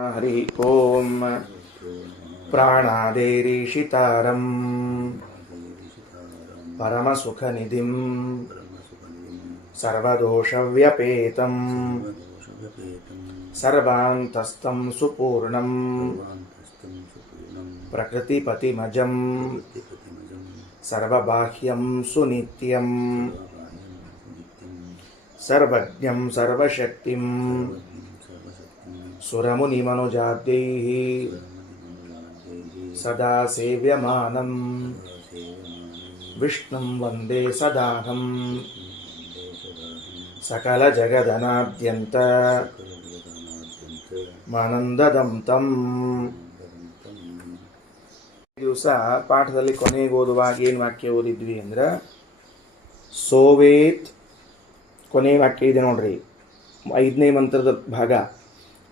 ಹರಿ ಓಂ ಪ್ರಾಣಾದೇರೀಶಿತಾರಂ ಪರಮಸುಖನಿಧಿಂ ಸರ್ವದೋಷವ್ಯಪೇತಂ ಸರ್ವಾಂತಸ್ಥಂ ಸುಪೂರ್ಣಂ ಪ್ರಕೃತಿಪತಿಮಜಂ ಸರ್ವಬಾಹ್ಯಂ ಸುನಿತ್ಯಂ ಸರ್ವಜ್ಞಂ ಸರ್ವಶಕ್ತಿಂ ಸುರಮುನಿಮನುಜಾದ್ಯೈಃ ಸದಾ ಸೇವ್ಯಮಾನಂ ವಿಷ್ಣುಂ ವಂದೇ ಸದಾಹಂ ಸಕಲ ಜಗದನಾದ್ಯಂತ ಮಾನಂದದಂ ತಂ. ದಿವಸ ಪಾಠದಲ್ಲಿ ಕೊನೆಗೆ ಓದುವಾಗ ಏನು ವಾಕ್ಯ ಓದಿದ್ವಿ ಅಂದ್ರೆ ಸೋವೇತ್ ಕೊನೆ ವಾಕ್ಯ ಇದೆ ನೋಡ್ರಿ, 5ನೇ ಮಂತ್ರದ ಭಾಗ.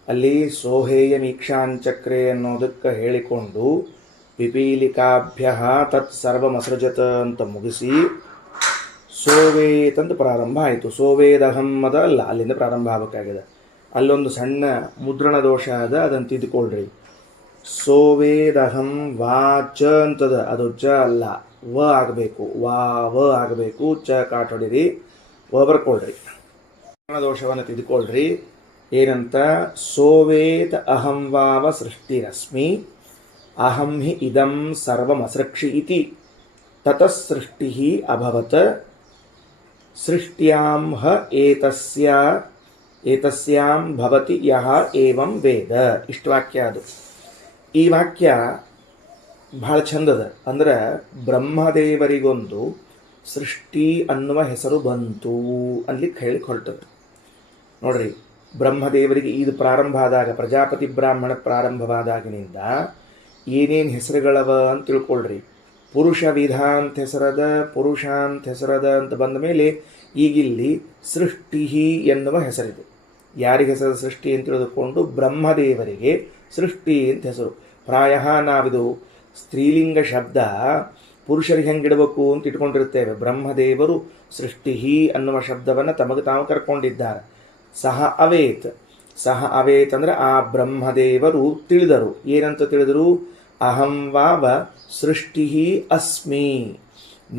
ಅಲ್ಲಿ ಸೋಹೇಯ ಮೀಕ್ಷಾಂಚಕ್ರೆ ಅನ್ನೋದಕ್ಕೆ ಹೇಳಿಕೊಂಡು ಪಿಪೀಲಿಕಾಭ್ಯ ತತ್ ಸರ್ವಮಸೃಜತ ಅಂತ ಮುಗಿಸಿ ಸೋವೇತ್ ಅಂತ ಪ್ರಾರಂಭ ಆಯಿತು. ಸೋವೇದಹಂ ಅದ ಅಲ್ಲ, ಅಲ್ಲಿಂದ ಪ್ರಾರಂಭ ಆಗಬೇಕಾಗಿದೆ. ಅಲ್ಲೊಂದು ಸಣ್ಣ ಮುದ್ರಣ ದೋಷ ಅದ, ಅದನ್ನು ತಿದ್ದುಕೊಳ್ರಿ. ಸೋವೇದಹಂ ವಾಚ ಅಂತದ, ಅದು ಚ ಅಲ್ಲ, ವ ಆಗಬೇಕು. ವ ಆಗಬೇಕು. ಚ ಕಾಟ್ ಹೊಡಿರಿ, ವ ಬರ್ಕೊಳ್ರಿ. ಮುದ್ರಣ ದೋಷವನ್ನು ತಿದ್ದುಕೊಳ್ರಿ. ಏನಂತ? ಸೋವೇತ ಅಹಂ ವಾವ ಸೃಷ್ಟಿರಸ್ಮಿ ಅಹಂ ಹಿ ಇದಂ ಸರ್ವಮಸೃಕ್ಷಿ ಇತಿ ತತಃ ಸೃಷ್ಟಿ ಅಭವತ್ ಸೃಷ್ಟ್ಯಾಂ ಹ ಏತಸ್ಯಾಂ ಭವತಿ ಯಹ ಏವಂ ವೇದ. ಇಷ್ಟು ವಾಕ್ಯ ಅದು. ಈ ವಾಕ್ಯ ಬಹಳ ಚಂದದ. ಅಂದ್ರೆ ಬ್ರಹ್ಮದೇವರಿಗೊಂದು ಸೃಷ್ಟಿ ಅನ್ನುವ ಹೆಸರು ಬಂತು ಅನ್ಲಿಕ್ಕೆ ಹೇಳಿ ಹೊರಟದ್ದು ನೋಡ್ರಿ. ಬ್ರಹ್ಮದೇವರಿಗೆ ಇದು ಪ್ರಾರಂಭ ಆದಾಗ, ಪ್ರಜಾಪತಿ ಬ್ರಾಹ್ಮಣ ಪ್ರಾರಂಭವಾದಾಗಿನಿಂದ ಏನೇನು ಹೆಸರುಗಳವ ಅಂತ ತಿಳ್ಕೊಳ್ರಿ. ಪುರುಷ ವಿಧ ಅಂತ ಹೆಸರದ, ಪುರುಷ ಅಂತ ಹೆಸರದ ಅಂತ ಬಂದ ಮೇಲೆ ಈಗಿಲ್ಲಿ ಸೃಷ್ಟಿ ಎನ್ನುವ ಹೆಸರಿದೆ. ಯಾರಿಗೆ ಹೆಸರು ಸೃಷ್ಟಿ ಅಂತ ತಿಳಿದುಕೊಂಡು ಬ್ರಹ್ಮದೇವರಿಗೆ ಸೃಷ್ಟಿ ಅಂತ ಹೆಸರು. ಪ್ರಾಯ ನಾವಿದು ಸ್ತ್ರೀಲಿಂಗ ಶಬ್ದ ಪುರುಷರಿಗೆ ಹೆಂಗಿಡಬೇಕು ಅಂತ ಇಟ್ಕೊಂಡಿರ್ತೇವೆ. ಬ್ರಹ್ಮದೇವರು ಸೃಷ್ಟಿ ಅನ್ನುವ ಶಬ್ದವನ್ನು ತಮಗೆ ತಾವು ಕರ್ಕೊಂಡಿದ್ದಾರೆ. ಸಹ ಅವೇತ್ ಅಂದ್ರೆ ಆ ಬ್ರಹ್ಮದೇವರು ತಿಳಿದರು. ಏನಂತ ತಿಳಿದರು? ಅಹಂ ವಾವ ಸೃಷ್ಟಿ ಅಸ್ಮಿ,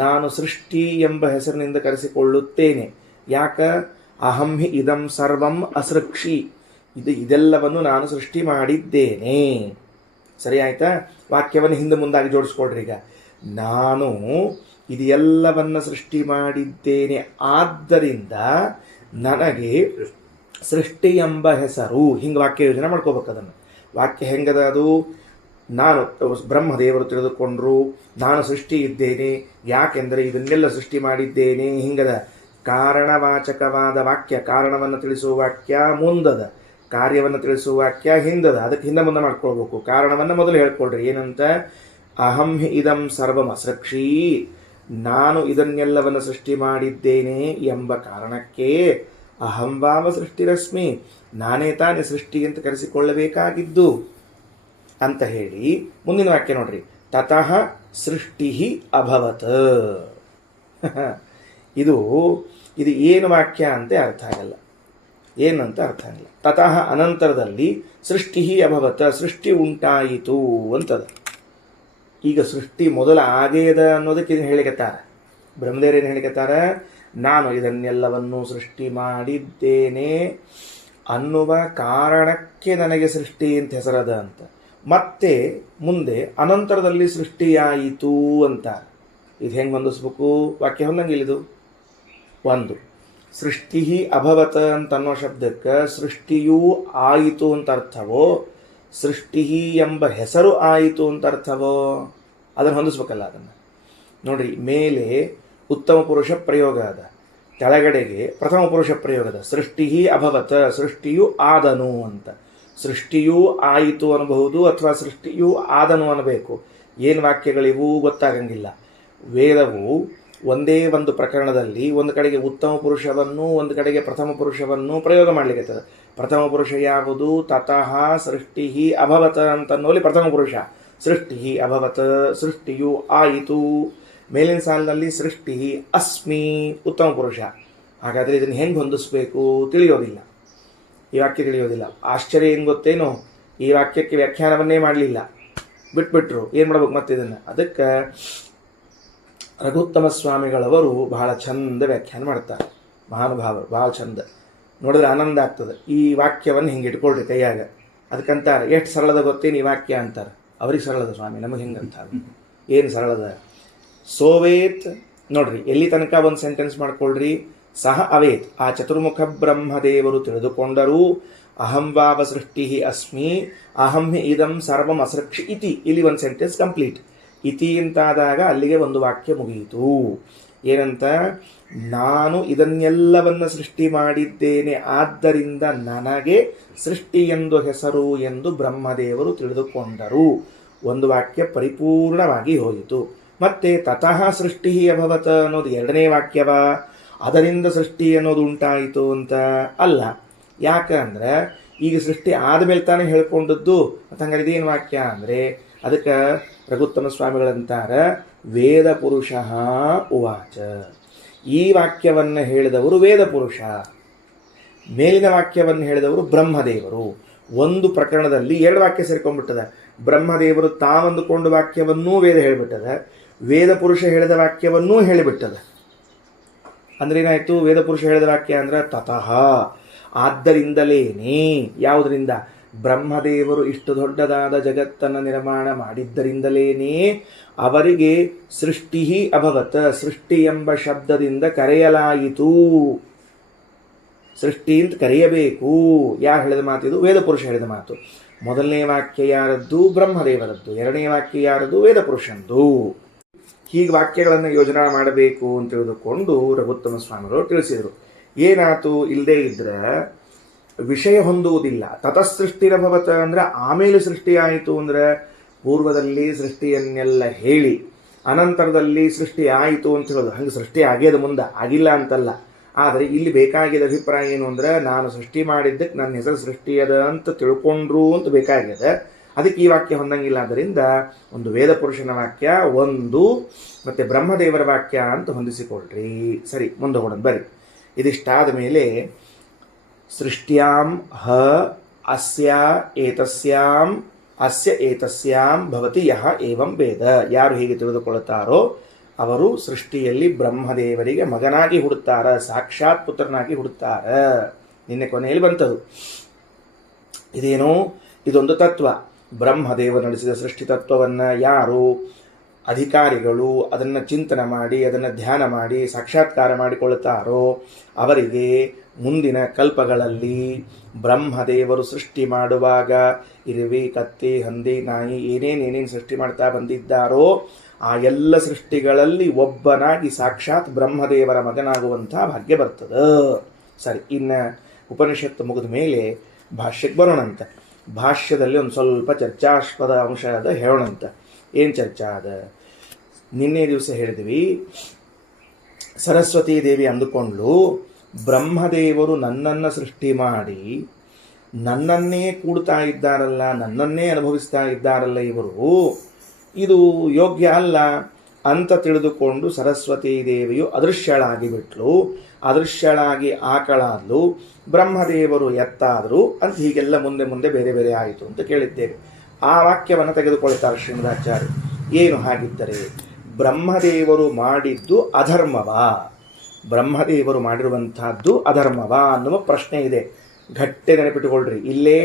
ನಾನು ಸೃಷ್ಟಿ ಎಂಬ ಹೆಸರಿನಿಂದ ಕರೆಸಿಕೊಳ್ಳುತ್ತೇನೆ. ಯಾಕ? ಅಹಂ ಹಿ ಇದಂ ಸರ್ವಂ ಅಸೃಕ್ಷಿ, ಇದೆಲ್ಲವನ್ನು ನಾನು ಸೃಷ್ಟಿ ಮಾಡಿದ್ದೇನೆ. ಸರಿ ಆಯ್ತಾ? ವಾಕ್ಯವನ್ನು ಹಿಂದೆ ಮುಂದಾಗಿ ಜೋಡಿಸ್ಕೊಳ್ರಿ. ಈಗ ನಾನು ಇದು ಎಲ್ಲವನ್ನ ಸೃಷ್ಟಿ ಮಾಡಿದ್ದೇನೆ, ಆದ್ದರಿಂದ ನನಗೆ ಸೃಷ್ಟಿ ಎಂಬ ಹೆಸರು. ಹಿಂಗೆ ವಾಕ್ಯ ಯೋಜನೆ ಮಾಡ್ಕೋಬೇಕು. ಅದನ್ನು ವಾಕ್ಯ ಹೆಂಗದ? ಅದು ನಾನು ಬ್ರಹ್ಮದೇವರು ತಿಳಿದುಕೊಂಡ್ರು ನಾನು ಸೃಷ್ಟಿ ಇದ್ದೇನೆ, ಯಾಕೆಂದರೆ ಇದನ್ನೆಲ್ಲ ಸೃಷ್ಟಿ ಮಾಡಿದ್ದೇನೆ. ಹಿಂಗದ ಕಾರಣವಾಚಕವಾದ ವಾಕ್ಯ. ಕಾರಣವನ್ನು ತಿಳಿಸುವ ವಾಕ್ಯ ಮುಂದದ, ಕಾರ್ಯವನ್ನು ತಿಳಿಸುವ ವಾಕ್ಯ ಹಿಂದದ. ಅದಕ್ಕೆ ಹಿಂದೆ ಮುಂದೆ ಮಾಡ್ಕೊಳ್ಬೇಕು. ಕಾರಣವನ್ನು ಮೊದಲು ಹೇಳ್ಕೊಳ್ರಿ. ಏನಂತ? ಅಹಂ ಹಿ ಇದಂ ಸರ್ವಮಸೃಕ್ಷಿ, ನಾನು ಇದನ್ನೆಲ್ಲವನ್ನು ಸೃಷ್ಟಿ ಮಾಡಿದ್ದೇನೆ ಎಂಬ ಕಾರಣಕ್ಕೆ ಅಹಂ ವಾವ ಸೃಷ್ಟಿರಸ್ಮಿ, ನಾನೇ ತಾನೇ ಸೃಷ್ಟಿ ಅಂತ ಕರೆಸಿಕೊಳ್ಳಬೇಕಾಗಿದ್ದು ಅಂತ ಹೇಳಿ ಮುಂದಿನ ವಾಕ್ಯ ನೋಡ್ರಿ. ತತಃ ಸೃಷ್ಟಿ ಅಭವತ್. ಇದು ಏನು ವಾಕ್ಯ ಅಂತ ಅರ್ಥ ಆಗಲ್ಲ. ಏನಂತ ಅರ್ಥ ಆಗಲ್ಲ. ತತಃ ಅನಂತರದಲ್ಲಿ ಸೃಷ್ಟಿ ಅಭವತ್, ಸೃಷ್ಟಿ ಉಂಟಾಯಿತು ಅಂತದ. ಈಗ ಸೃಷ್ಟಿ ಮೊದಲ ಆಗೇದ ಅನ್ನೋದಕ್ಕೆ ಇದನ್ನು ಹೇಳಿಕತ್ತಾರ. ಬ್ರಹ್ಮದೇವರು ಏನು ಹೇಳಿಕತ್ತಾರ? ನಾನು ಇದನ್ನೆಲ್ಲವನ್ನು ಸೃಷ್ಟಿ ಮಾಡಿದ್ದೇನೆ ಅನ್ನುವ ಕಾರಣಕ್ಕೆ ನನಗೆ ಸೃಷ್ಟಿ ಅಂತ ಹೆಸರದ ಅಂತ. ಮತ್ತೆ ಮುಂದೆ ಅನಂತರದಲ್ಲಿ ಸೃಷ್ಟಿಯಾಯಿತು ಅಂತ. ಇದು ಹೆಂಗೆ ಹೊಂದಿಸ್ಬೇಕು? ವಾಕ್ಯ ಹೊಂದಂಗಿಲ್ಲಿದು. ಒಂದು, ಸೃಷ್ಟಿ ಅಭವತ ಅಂತ ಅನ್ನೋ ಶಬ್ದಕ್ಕೆ ಸೃಷ್ಟಿಯೂ ಆಯಿತು ಅಂತ ಅರ್ಥವೋ, ಸೃಷ್ಟಿ ಎಂಬ ಹೆಸರು ಆಯಿತು ಅಂತ ಅರ್ಥವೋ? ಅದನ್ನು ಹೊಂದಿಸ್ಬೇಕಲ್ಲ. ಅದನ್ನು ನೋಡ್ರಿ. ಮೇಲೆ ಉತ್ತಮ ಪುರುಷ ಪ್ರಯೋಗ ಅದ, ಕೆಳಗಡೆಗೆ ಪ್ರಥಮ ಪುರುಷ ಪ್ರಯೋಗದ. ಸೃಷ್ಟಿ ಅಭವತ, ಸೃಷ್ಟಿಯು ಆದನು ಅಂತ. ಸೃಷ್ಟಿಯೂ ಆಯಿತು ಅನ್ನಬಹುದು ಅಥವಾ ಸೃಷ್ಟಿಯೂ ಆದನು ಅನ್ನಬೇಕು. ಏನು ವಾಕ್ಯಗಳಿವು ಗೊತ್ತಾಗಂಗಿಲ್ಲ. ವೇದವು ಒಂದೇ ಒಂದು ಪ್ರಕರಣದಲ್ಲಿ ಒಂದು ಕಡೆಗೆ ಉತ್ತಮ ಪುರುಷವನ್ನು, ಒಂದು ಕಡೆಗೆ ಪ್ರಥಮ ಪುರುಷವನ್ನು ಪ್ರಯೋಗ ಮಾಡಲಿಕ್ಕೆ. ಪ್ರಥಮ ಪುರುಷ ಯಾವುದು? ತತಃ ಸೃಷ್ಟಿ ಅಭವತ ಅಂತನ್ನೋಲಿ ಪ್ರಥಮ ಪುರುಷ. ಸೃಷ್ಟಿ ಅಭವತ, ಸೃಷ್ಟಿಯು ಆಯಿತು. ಮೇಲಿನ ಸಾಲಿನಲ್ಲಿ ಸೃಷ್ಟಿ ಅಸ್ಮಿ ಉತ್ತಮ ಪುರುಷ. ಹಾಗಾದರೆ ಇದನ್ನು ಹೆಂಗೆ ಹೊಂದಿಸ್ಬೇಕು ತಿಳಿಯೋದಿಲ್ಲ. ಈ ವಾಕ್ಯ ತಿಳಿಯೋದಿಲ್ಲ. ಆಶ್ಚರ್ಯ ಏನು ಗೊತ್ತೇನು? ಈ ವಾಕ್ಯಕ್ಕೆ ವ್ಯಾಖ್ಯಾನವನ್ನೇ ಮಾಡಲಿಲ್ಲ, ಬಿಟ್ಬಿಟ್ರು. ಏನು ಮಾಡ್ಬೇಕು ಮತ್ತೆ ಇದನ್ನು? ಅದಕ್ಕೆ ರಘುತ್ತಮ ಸ್ವಾಮಿಗಳವರು ಬಹಳ ಚಂದ ವ್ಯಾಖ್ಯಾನ ಮಾಡ್ತಾರೆ, ಮಹಾನುಭಾವರು ಭಾಳ ಚಂದ. ನೋಡಿದ್ರೆ ಆನಂದ ಆಗ್ತದೆ. ಈ ವಾಕ್ಯವನ್ನು ಹಿಂಗೆ ಇಟ್ಕೊಳ್ರಿ ಕೈಯಾಗ. ಅದಕ್ಕಂತಾರೆ ಎಷ್ಟು ಸರಳದ ಗೊತ್ತೇನು ಈ ವಾಕ್ಯ ಅಂತಾರೆ. ಅವ್ರಿಗೆ ಸರಳದ ಸ್ವಾಮಿ, ನಮಗೆ ಹೆಂಗೆ ಅಂತಾರೆ? ಏನು ಸರಳದ? ಸೋವೇತ್ ನೋಡ್ರಿ, ಎಲ್ಲಿ ತನಕ ಒಂದು ಸೆಂಟೆನ್ಸ್ ಮಾಡ್ಕೊಳ್ರಿ. ಸಹ ಅವೇತ್, ಆ ಚತುರ್ಮುಖ ಬ್ರಹ್ಮದೇವರು ತಿಳಿದುಕೊಂಡರೂ ಅಹಂ ವಾವ ಸೃಷ್ಟಿ ಅಸ್ಮಿ ಅಹಂ ಹಿ ಇದಂ ಸರ್ವಂ ಅಸೃಕ್ಷಿ ಇತಿ. ಇಲ್ಲಿ ಒಂದು ಸೆಂಟೆನ್ಸ್ ಕಂಪ್ಲೀಟ್. ಇತಿ ಅಂತಾದಾಗ ಅಲ್ಲಿಗೆ ಒಂದು ವಾಕ್ಯ ಮುಗಿಯಿತು. ಏನಂತ? ನಾನು ಇದನ್ನೆಲ್ಲವನ್ನು ಸೃಷ್ಟಿ ಮಾಡಿದ್ದೇನೆ, ಆದ್ದರಿಂದ ನನಗೆ ಸೃಷ್ಟಿ ಎಂದು ಹೆಸರು ಎಂದು ಬ್ರಹ್ಮದೇವರು ತಿಳಿದುಕೊಂಡರು. ಒಂದು ವಾಕ್ಯ ಪರಿಪೂರ್ಣವಾಗಿ ಹೋಯಿತು. ಮತ್ತೆ ತತಃ ಸೃಷ್ಟಿ ಅಭವತ್ ಅನ್ನೋದು ಎರಡನೇ ವಾಕ್ಯವ, ಅದರಿಂದ ಸೃಷ್ಟಿ ಅನ್ನೋದು ಉಂಟಾಯಿತು ಅಂತ ಅಲ್ಲ. ಯಾಕಂದ್ರೆ ಈಗ ಸೃಷ್ಟಿ ಆದಮೇಲೆ ತಾನೇ ಹೇಳ್ಕೊಂಡದ್ದು. ಮತ್ತು ಹಂಗಾರೆ ಇದೇನು ವಾಕ್ಯ ಅಂದರೆ, ಅದಕ್ಕೆ ರಘುತ್ತಮ ಸ್ವಾಮಿಗಳಂತಾರ ವೇದ ಪುರುಷ ಉವಾಚ. ಈ ವಾಕ್ಯವನ್ನು ಹೇಳಿದವರು ವೇದ ಪುರುಷ, ಮೇಲಿನ ವಾಕ್ಯವನ್ನು ಹೇಳಿದವರು ಬ್ರಹ್ಮದೇವರು. ಒಂದು ಪ್ರಕರಣದಲ್ಲಿ ಎರಡು ವಾಕ್ಯ ಸೇರ್ಕೊಂಡ್ಬಿಟ್ಟದ. ಬ್ರಹ್ಮದೇವರು ತಾವಂದುಕೊಂಡ ವಾಕ್ಯವನ್ನೂ ವೇದ ಹೇಳಿಬಿಟ್ಟದ, ವೇದ ಪುರುಷ ಹೇಳಿದ ವಾಕ್ಯವನ್ನೂ ಹೇಳಿಬಿಟ್ಟದ. ಅಂದ್ರೆ ಏನಾಯಿತು? ವೇದ ಪುರುಷ ಹೇಳಿದ ವಾಕ್ಯ ಅಂದ್ರೆ ತತಃ, ಆದ್ದರಿಂದಲೇನೇ. ಯಾವುದರಿಂದ? ಬ್ರಹ್ಮದೇವರು ಇಷ್ಟು ದೊಡ್ಡದಾದ ಜಗತ್ತನ್ನು ನಿರ್ಮಾಣ ಮಾಡಿದ್ದರಿಂದಲೇನೇ ಅವರಿಗೆ ಸೃಷ್ಟಿ ಅಭವತ್, ಸೃಷ್ಟಿ ಎಂಬ ಶಬ್ದದಿಂದ ಕರೆಯಲಾಯಿತು. ಸೃಷ್ಟಿ ಅಂತ ಕರೆಯಬೇಕು. ಯಾರು ಹೇಳಿದ ಮಾತಿದು? ವೇದ ಪುರುಷ ಹೇಳಿದ ಮಾತು. ಮೊದಲನೇ ವಾಕ್ಯ ಯಾರದ್ದು? ಬ್ರಹ್ಮದೇವರದ್ದು. ಎರಡನೇ ವಾಕ್ಯ ಯಾರದ್ದು? ವೇದ ಪುರುಷಂದು. ಹೀಗೆ ವಾಕ್ಯಗಳನ್ನು ಯೋಜನೆ ಮಾಡಬೇಕು ಅಂತ ತಿಳಿದುಕೊಂಡು ರಘುತ್ತಮ ಸ್ವಾಮಿಗಳು ತಿಳಿಸಿದರು. ಏನಾತು? ಇಲ್ಲದೇ ಇದ್ರೆ ವಿಷಯ ಹೊಂದುವುದಿಲ್ಲ. ತತಸೃಷ್ಟಿರಭವತ ಅಂದ್ರೆ ಆಮೇಲೆ ಸೃಷ್ಟಿ ಆಯಿತು ಅಂದ್ರೆ, ಪೂರ್ವದಲ್ಲಿ ಸೃಷ್ಟಿಯನ್ನೆಲ್ಲ ಹೇಳಿ ಅನಂತರದಲ್ಲಿ ಸೃಷ್ಟಿ ಆಯಿತು ಅಂತ ಹೇಳೋದು. ಹಂಗೆ ಸೃಷ್ಟಿ ಆಗ್ಯದ ಮುಂದೆ, ಆಗಿಲ್ಲ ಅಂತಲ್ಲ. ಆದರೆ ಇಲ್ಲಿ ಬೇಕಾಗಿದ್ದ ಅಭಿಪ್ರಾಯ ಏನು ಅಂದ್ರೆ, ನಾನು ಸೃಷ್ಟಿ ಮಾಡಿದ್ದಕ್ಕೆ ನನ್ನ ಹೆಸರು ಸೃಷ್ಟಿ ಅದ ಅಂತ ತಿಳ್ಕೊಂಡ್ರು ಅಂತ ಬೇಕಾಗಿದೆ. ಅದಕ್ಕೆ ಈ ವಾಕ್ಯ ಹೊಂದಂಗಿಲ್ಲ. ಆದ್ದರಿಂದ ಒಂದು ವೇದ ಪುರುಷನ ವಾಕ್ಯ ಒಂದು, ಮತ್ತೆ ಬ್ರಹ್ಮದೇವರ ವಾಕ್ಯ ಅಂತ ಹೊಂದಿಸಿಕೊಳ್ರಿ. ಸರಿ, ಮುಂದೆ ಹೋಗೋಣ ಬರ್ರಿ. ಇದಿಷ್ಟಾದ ಮೇಲೆ ಸೃಷ್ಟ್ಯಾಂ ಹ ಅಸ್ಯ ಏತಸ್ಯಾಂ ಅಸ್ಯ ಏತಸ್ಯಾಂ ಭವತಿ ಯಹ ಏವಂ ವೇದ. ಯಾರು ಹೀಗೆ ತಿಳಿದುಕೊಳ್ಳುತ್ತಾರೋ ಅವರು ಸೃಷ್ಟಿಯಲ್ಲಿ ಬ್ರಹ್ಮದೇವರಿಗೆ ಮಗನಾಗಿ ಹುಡುತ್ತಾರ, ಸಾಕ್ಷಾತ್ ಪುತ್ರನಾಗಿ ಹುಡುತ್ತಾರ. ನಿನ್ನೆ ಕೊನೆಯಲ್ಲಿ ಬಂತದು. ಇದೇನು? ಇದೊಂದು ತತ್ವ. ಬ್ರಹ್ಮದೇವ ನಡೆಸಿದ ಸೃಷ್ಟಿ ತತ್ವವನ್ನು ಯಾರು ಅಧಿಕಾರಿಗಳು ಅದನ್ನು ಚಿಂತನೆ ಮಾಡಿ, ಅದನ್ನು ಧ್ಯಾನ ಮಾಡಿ ಸಾಕ್ಷಾತ್ಕಾರ ಮಾಡಿಕೊಳ್ಳುತ್ತಾರೋ ಅವರಿಗೆ ಮುಂದಿನ ಕಲ್ಪಗಳಲ್ಲಿ ಬ್ರಹ್ಮದೇವರು ಸೃಷ್ಟಿ ಮಾಡುವಾಗ ಇರುವೆ, ಕತ್ತೆ, ಹಂದಿ, ನಾಯಿ ಏನೇನೇನೇನು ಸೃಷ್ಟಿ ಮಾಡ್ತಾ ಬಂದಿದ್ದಾರೋ ಆ ಎಲ್ಲ ಸೃಷ್ಟಿಗಳಲ್ಲಿ ಒಬ್ಬನಾಗಿ ಸಾಕ್ಷಾತ್ ಬ್ರಹ್ಮದೇವರ ಮಗನಾಗುವಂಥ ಭಾಗ್ಯ ಬರ್ತದೆ. ಸರಿ, ಇನ್ನು ಉಪನಿಷತ್ತು ಮುಗಿದ ಮೇಲೆ ಭಾಷ್ಯಕ್ಕೆ ಬರೋಣಂತ. ಭಾಷ್ಯದಲ್ಲಿ ಒಂದು ಸ್ವಲ್ಪ ಚರ್ಚಾಸ್ಪದ ಅಂಶ ಅದ, ಹೇಳೋಣಂತ. ಏನು ಚರ್ಚಾ ಅದ? ನಿನ್ನೆ ದಿವಸ ಹೇಳಿದ್ವಿ, ಸರಸ್ವತೀ ದೇವಿ ಅಂದುಕೊಂಡ್ಲು ಬ್ರಹ್ಮದೇವರು ನನ್ನನ್ನು ಸೃಷ್ಟಿ ಮಾಡಿ ನನ್ನನ್ನೇ ಕೂಡ್ತಾ ಇದ್ದಾರಲ್ಲ, ನನ್ನನ್ನೇ ಅನುಭವಿಸ್ತಾ ಇದ್ದಾರಲ್ಲ ಇವರು, ಇದು ಯೋಗ್ಯ ಅಲ್ಲ ಅಂತ ತಿಳಿದುಕೊಂಡು ಸರಸ್ವತೀ ದೇವಿಯು ಅದೃಶ್ಯಳಾಗಿ ಬಿಟ್ಲು. ಅದೃಶ್ಯಳಾಗಿ ಆಕಳಾದ್ಲು, ಬ್ರಹ್ಮದೇವರು ಎತ್ತಾದರು ಅಂತ ಹೀಗೆಲ್ಲ ಮುಂದೆ ಮುಂದೆ ಬೇರೆ ಬೇರೆ ಆಯಿತು ಅಂತ ಕೇಳಿದ್ದೇವೆ. ಆ ವಾಕ್ಯವನ್ನು ತೆಗೆದುಕೊಳ್ತಾರೆ ಶ್ರೀಮದಾಚಾರ್ಯ. ಏನು ಹಾಗಿದ್ದರೆ ಬ್ರಹ್ಮದೇವರು ಮಾಡಿದ್ದು ಅಧರ್ಮವಾ, ಬ್ರಹ್ಮದೇವರು ಮಾಡಿರುವಂತಹದ್ದು ಅಧರ್ಮವಾ ಅನ್ನುವ ಪ್ರಶ್ನೆ ಇದೆ. ಗಟ್ಟೆ ನೆನಪಿಟ್ಟುಕೊಳ್ಳ್ರಿ. ಇಲ್ಲೇ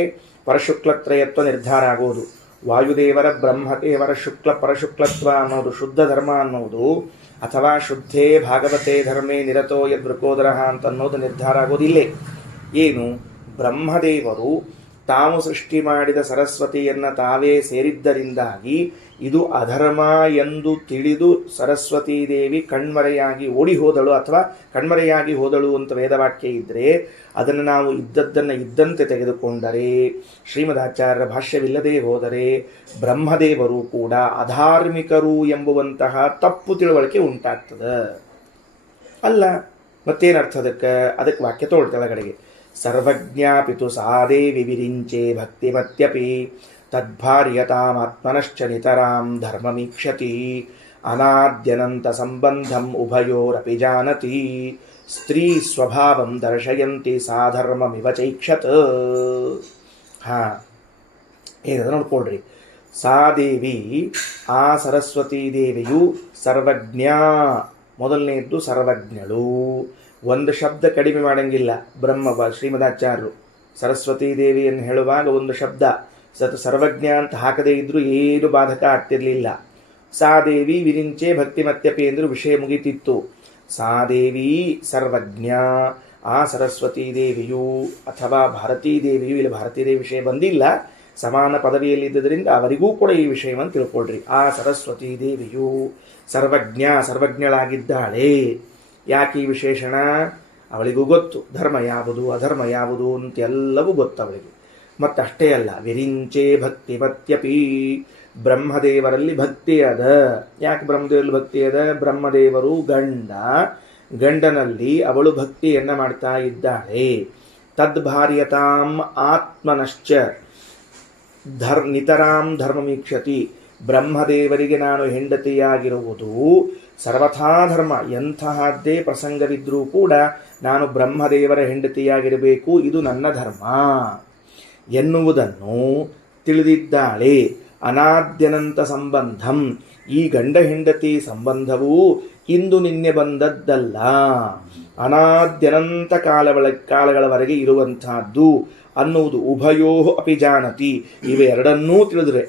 ಪರಶುಕ್ಲತ್ರಯತ್ವ ನಿರ್ಧಾರ ಆಗೋದು. ವಾಯುದೇವರ ಬ್ರಹ್ಮದೇವರ ಶುಕ್ಲ ಪರಶುಕ್ಲತ್ವ ಅನ್ನೋದು ಶುದ್ಧ ಧರ್ಮ ಅನ್ನೋದು, ಅಥವಾ ಶುದ್ಧೇ ಭಾಗವತೆ ಧರ್ಮೇ ನಿರತೋ ಯದೃಕೋದರ ಅಂತ ಅನ್ನೋದು ನಿರ್ಧಾರ ಆಗೋದಿಲ್ಲೇ. ಏನು? ಬ್ರಹ್ಮದೇವರು ತಾವು ಸೃಷ್ಟಿ ಮಾಡಿದ ಸರಸ್ವತಿಯನ್ನು ತಾವೇ ಸೇರಿದ್ದರಿಂದಾಗಿ ಇದು ಅಧರ್ಮ ಎಂದು ತಿಳಿದು ಸರಸ್ವತೀ ದೇವಿ ಕಣ್ಮರೆಯಾಗಿ ಓಡಿ ಹೋದಳು ಅಥವಾ ಕಣ್ಮರೆಯಾಗಿ ಹೋದಳು ಅಂತ ವೇದವಾಕ್ಯ ಇದ್ದರೆ ಅದನ್ನು ನಾವು ಇದ್ದದ್ದನ್ನು ಇದ್ದಂತೆ ತೆಗೆದುಕೊಂಡರೆ, ಶ್ರೀಮದಾಚಾರ್ಯರ ಭಾಷ್ಯವಿಲ್ಲದೆ ಹೋದರೆ ಬ್ರಹ್ಮದೇವರು ಕೂಡ ಅಧಾರ್ಮಿಕರು ಎಂಬುವಂತಹ ತಪ್ಪು ತಿಳುವಳಿಕೆ ಉಂಟಾಗ್ತದೆ. ಅಲ್ಲ ಮತ್ತೇನರ್ಥ ಅದಕ್ಕೆ ವಾಕ್ಯ ತೋಳ್ ಕೆಳಗಡೆಗೆ. ಸರ್ವಜ್ಞಾಪಿತು ಸಾದೇವಿ ವಿರಿಂಚೆ ಭಕ್ತಿಮತ್ಯಪಿ ತದ್ಭಾರ್ಯತಾಮಾತ್ಮನಶ್ಚ ನಿತರಾಂ ಧರ್ಮಮೀಕ್ಷತಿ ಅನಾದ್ಯನಂತ ಸಂಬಂಧಂ ಉಭಯೋರಪಿ ಜಾನತಿ ಸ್ತ್ರೀ ಸ್ವಭಾವಂ ದರ್ಶಯಂತಿ ಸಾಧರ್ಮಮಿವ ಚೈಕ್ಷತ್. ಏನದ ನೋಡ್ಕೊಳ್ರಿ. ಸಾ ದೇವಿ, ಆ ಸರಸ್ವತೀ ದೇವಿಯು ಸರ್ವಜ್ಞಾ, ಮೊದಲನೆಯದ್ದು ಸರ್ವಜ್ಞಳು. ಒಂದು ಶಬ್ದ ಕಡಿಮೆ ಮಾಡಂಗಿಲ್ಲ. ಶ್ರೀಮದಾಚಾರ್ಯರು ಸರಸ್ವತೀ ದೇವಿಯನ್ನು ಹೇಳುವಾಗ ಒಂದು ಶಬ್ದ ಸರ್ವಜ್ಞ ಅಂತ ಹಾಕದೇ ಇದ್ರೂ ಏನು ಬಾಧಕ ಆಗ್ತಿರ್ಲಿಲ್ಲ. ಸಾ ದೇವಿ ವಿರಿಂಚೆ ಭಕ್ತಿಮತ್ಯಪಿ ಅಂದ್ರೂ ವಿಷಯ ಮುಗಿತಿತ್ತು. ಸಾ ದೇವಿ ಸರ್ವಜ್ಞ, ಆ ಸರಸ್ವತೀ ದೇವಿಯು ಅಥವಾ ಭಾರತೀ ದೇವಿಯು, ಇಲ್ಲಿ ಭಾರತೀ ದೇವಿ ವಿಷಯ ಬಂದಿಲ್ಲ, ಸಮಾನ ಪದವಿಯಲ್ಲಿದ್ದರಿಂದ ಅವರಿಗೂ ಕೂಡ ಈ ವಿಷಯವನ್ನು ತಿಳ್ಕೊಳ್ರಿ. ಆ ಸರಸ್ವತೀ ದೇವಿಯು ಸರ್ವಜ್ಞ, ಸರ್ವಜ್ಞಳಾಗಿದ್ದಾಳೆ. ಯಾಕೆ ಈ ವಿಶೇಷಣ? ಅವಳಿಗೂ ಗೊತ್ತು ಧರ್ಮ ಯಾವುದು ಅಧರ್ಮ ಯಾವುದು ಅಂತೆಲ್ಲವೂ ಗೊತ್ತು ಅವಳಿಗೆ. ಮತ್ತಷ್ಟೇ ಅಲ್ಲ, ವಿರಿಂಚೆ ಭಕ್ತಿಮತ್ಯಪಿ, ಬ್ರಹ್ಮದೇವರಲ್ಲಿ ಭಕ್ತಿ ಅದ. ಯಾಕೆ ಬ್ರಹ್ಮದೇವರಲ್ಲಿ ಭಕ್ತಿ ಅದ? ಬ್ರಹ್ಮದೇವರು ಗಂಡನಲ್ಲಿ ಅವಳು ಭಕ್ತಿಯನ್ನ ಮಾಡ್ತಾ ಇದ್ದಾಳೆ. ತದ್ಭಾರ್ಯತಾಂ ಆತ್ಮನಶ್ಚ ನಿತರಾಂ ಧರ್ಮಮೀಕ್ಷತಿ, ಬ್ರಹ್ಮದೇವರಿಗೆ ನಾನು ಹೆಂಡತಿಯಾಗಿರುವುದು ಸರ್ವಥಾ ಧರ್ಮ. ಎಂತಹದ್ದೇ ಪ್ರಸಂಗವಿದ್ರೂ ಕೂಡ ನಾನು ಬ್ರಹ್ಮದೇವರ ಹೆಂಡತಿಯಾಗಿರಬೇಕು, ಇದು ನನ್ನ ಧರ್ಮ ಎನ್ನುವುದನ್ನು ತಿಳಿದಿದ್ದಾಳೆ. ಅನಾದ್ಯನಂತ ಸಂಬಂಧಂ, ಈ ಗಂಡ ಹೆಂಡತಿ ಸಂಬಂಧವು ಇಂದು ನಿನ್ನೆ ಬಂದದ್ದಲ್ಲ, ಅನಾದ್ಯನಂತ ಕಾಲಗಳವರೆಗೆ ಇರುವಂತಹದ್ದು ಅನ್ನುವುದು. ಉಭಯೋ ಅಪಿ ಜಾನತಿ, ಇವೆರಡನ್ನೂ ತಿಳಿದರೆ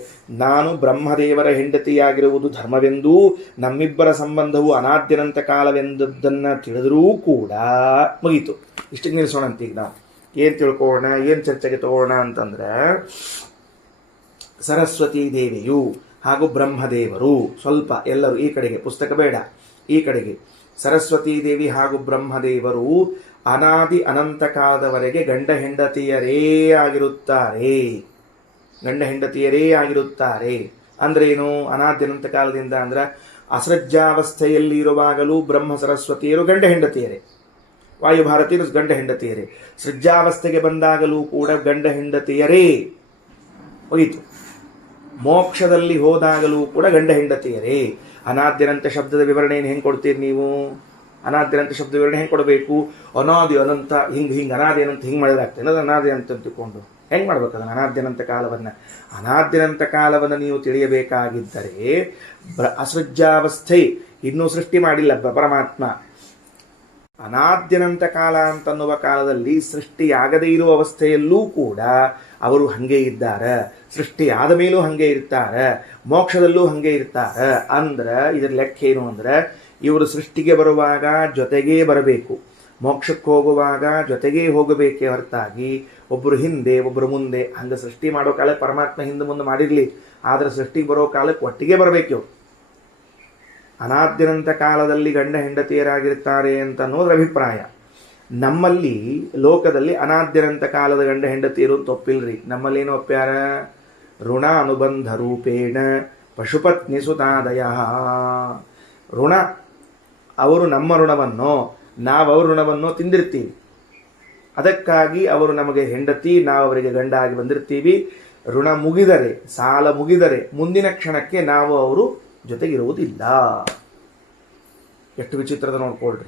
ನಾನು ಬ್ರಹ್ಮದೇವರ ಹೆಂಡತಿಯಾಗಿರುವುದು ಧರ್ಮವೆಂದೂ ನಮ್ಮಿಬ್ಬರ ಸಂಬಂಧವು ಅನಾದ್ಯನಂತ ಕಾಲವೆಂದದ್ದನ್ನು ತಿಳಿದರೂ ಕೂಡ ಮುಗೀತು. ಇಷ್ಟಕ್ಕೆ ನಿಲ್ಲಿಸೋಣ. ಈಗ ನಾವು ಏನು ತಿಳ್ಕೊಳ್ಳೋಣ, ಏನು ಚರ್ಚೆಗೆ ತಗೋಣ ಅಂತಂದ್ರೆ, ಸರಸ್ವತೀ ದೇವಿಯು ಹಾಗೂ ಬ್ರಹ್ಮದೇವರು, ಸ್ವಲ್ಪ ಎಲ್ಲರೂ ಈ ಕಡೆಗೆ, ಪುಸ್ತಕ ಬೇಡ, ಈ ಕಡೆಗೆ. ಸರಸ್ವತೀ ದೇವಿ ಹಾಗೂ ಬ್ರಹ್ಮದೇವರು ಅನಾದಿ ಅನಂತ ಕಾಲದವರೆಗೆ ಗಂಡ ಹೆಂಡತಿಯರೇ ಆಗಿರುತ್ತಾರೆ. ಗಂಡ ಹೆಂಡತಿಯರೇ ಆಗಿರುತ್ತಾರೆ ಅಂದ್ರೇನು? ಅನಾದ್ಯನಂತ ಕಾಲದಿಂದ ಅಂದ್ರೆ ಅಸೃಜ್ಜಾವಸ್ಥೆಯಲ್ಲಿ ಇರುವಾಗಲೂ ಬ್ರಹ್ಮ ಸರಸ್ವತಿಯರು ಗಂಡ ಹೆಂಡತಿಯರೇ, ವಾಯುಭಾರತೀಯರು ಗಂಡ ಹೆಂಡತಿಯರೇ. ಸೃಜ್ಜಾವಸ್ಥೆಗೆ ಬಂದಾಗಲೂ ಕೂಡ ಗಂಡ ಹೆಂಡತಿಯರೇ ಹೋಯಿತು. ಮೋಕ್ಷದಲ್ಲಿ ಹೋದಾಗಲೂ ಕೂಡ ಗಂಡ ಹೆಂಡತಿಯರೇ. ಅನಾದ್ಯನಂತ ಶಬ್ದದ ವಿವರಣೆಯನ್ನು ಹೆಂಗೆ ಕೊಡ್ತೀರಿ ನೀವು? ಅನಾದ್ಯನಂತ ಶಬ್ದ ವಿವರಣೆ ಹೆಂಗೆ ಕೊಡಬೇಕು? ಅನಾದಿ ಅನಂತ, ಹಿಂಗೆ ಅನಾದಿ ಅನಂತ ಹಿಂಗೆ ಮಾಡಿದಾಗ್ತದೆ, ಅದು ಅನಾದಿ ಅಂತ ತಿಳ್ಕೊಂಡು ಹೆಂಗೆ ಮಾಡ್ಬೇಕು ಅದನ್ನು? ಅನಾದ್ಯನಂತ ಕಾಲವನ್ನು ನೀವು ತಿಳಿಯಬೇಕಾಗಿದ್ದರೆ ಅಸೃಜ್ಜಾವಸ್ಥೆ ಇನ್ನೂ ಸೃಷ್ಟಿ ಮಾಡಿಲ್ಲ ಪರಮಾತ್ಮ. ಅನಾದ್ಯನಂತ ಕಾಲ ಅಂತನ್ನುವ ಕಾಲದಲ್ಲಿ ಸೃಷ್ಟಿಯಾಗದೇ ಇರುವ ಅವಸ್ಥೆಯಲ್ಲೂ ಕೂಡ ಅವರು ಹಂಗೆ ಇದ್ದಾರೆ, ಸೃಷ್ಟಿ ಆದ ಮೇಲೂ ಹಂಗೆ ಇರ್ತಾರೆ, ಮೋಕ್ಷದಲ್ಲೂ ಹಂಗೆ ಇರ್ತಾರೆ. ಅಂದ್ರೆ ಇದರ ಲೆಕ್ಕ ಏನು ಅಂದ್ರೆ, ಇವರು ಸೃಷ್ಟಿಗೆ ಬರುವಾಗ ಜೊತೆಗೇ ಬರಬೇಕು, ಮೋಕ್ಷಕ್ಕೆ ಹೋಗುವಾಗ ಜೊತೆಗೇ ಹೋಗಬೇಕೇ ಹೊರತಾಗಿ ಒಬ್ಬರು ಹಿಂದೆ ಒಬ್ಬರು ಮುಂದೆ ಹಂಗೆ ಸೃಷ್ಟಿ ಮಾಡೋ ಕಾಲಕ್ಕೆ ಪರಮಾತ್ಮ ಹಿಂದೆ ಮುಂದೆ ಮಾಡಿರಲಿ, ಆದರೆ ಸೃಷ್ಟಿಗೆ ಬರೋ ಕಾಲಕ್ಕೆ ಒಟ್ಟಿಗೆ ಬರಬೇಕು. ಅನಾದ್ಯನಂತ ಕಾಲದಲ್ಲಿ ಗಂಡ ಹೆಂಡತಿಯರಾಗಿರ್ತಾರೆ ಅಂತ ಅನ್ನೋದ್ರ ಅಭಿಪ್ರಾಯ. ನಮ್ಮಲ್ಲಿ ಲೋಕದಲ್ಲಿ ಅನಾದ್ಯನಂತ ಕಾಲದ ಗಂಡ ಹೆಂಡತಿಯರು ಅಂತ ಒಪ್ಪಿಲ್ರಿ. ನಮ್ಮಲ್ಲೇನು ಒಪ್ಪ್ಯಾರ? ಋಣ ಅನುಬಂಧ ರೂಪೇಣ ಪಶುಪತ್ನಿ ಸುತಾದಯ. ಋಣ, ಅವರು ನಮ್ಮ ಋಣವನ್ನು, ನಾವು ಅವ್ರ ಋಣವನ್ನು ತಿಂದಿರ್ತೀವಿ. ಅದಕ್ಕಾಗಿ ಅವರು ನಮಗೆ ಹೆಂಡತಿ, ನಾವು ಅವರಿಗೆ ಗಂಡ ಆಗಿ ಬಂದಿರ್ತೀವಿ. ಋಣ ಮುಗಿದರೆ, ಸಾಲ ಮುಗಿದರೆ ಮುಂದಿನ ಕ್ಷಣಕ್ಕೆ ನಾವು ಅವರು ಜೊತೆಗಿರುವುದಿಲ್ಲ. ಎಷ್ಟು ವಿಚಿತ್ರದ ನೋಡ್ಕೊಳ್ರಿ.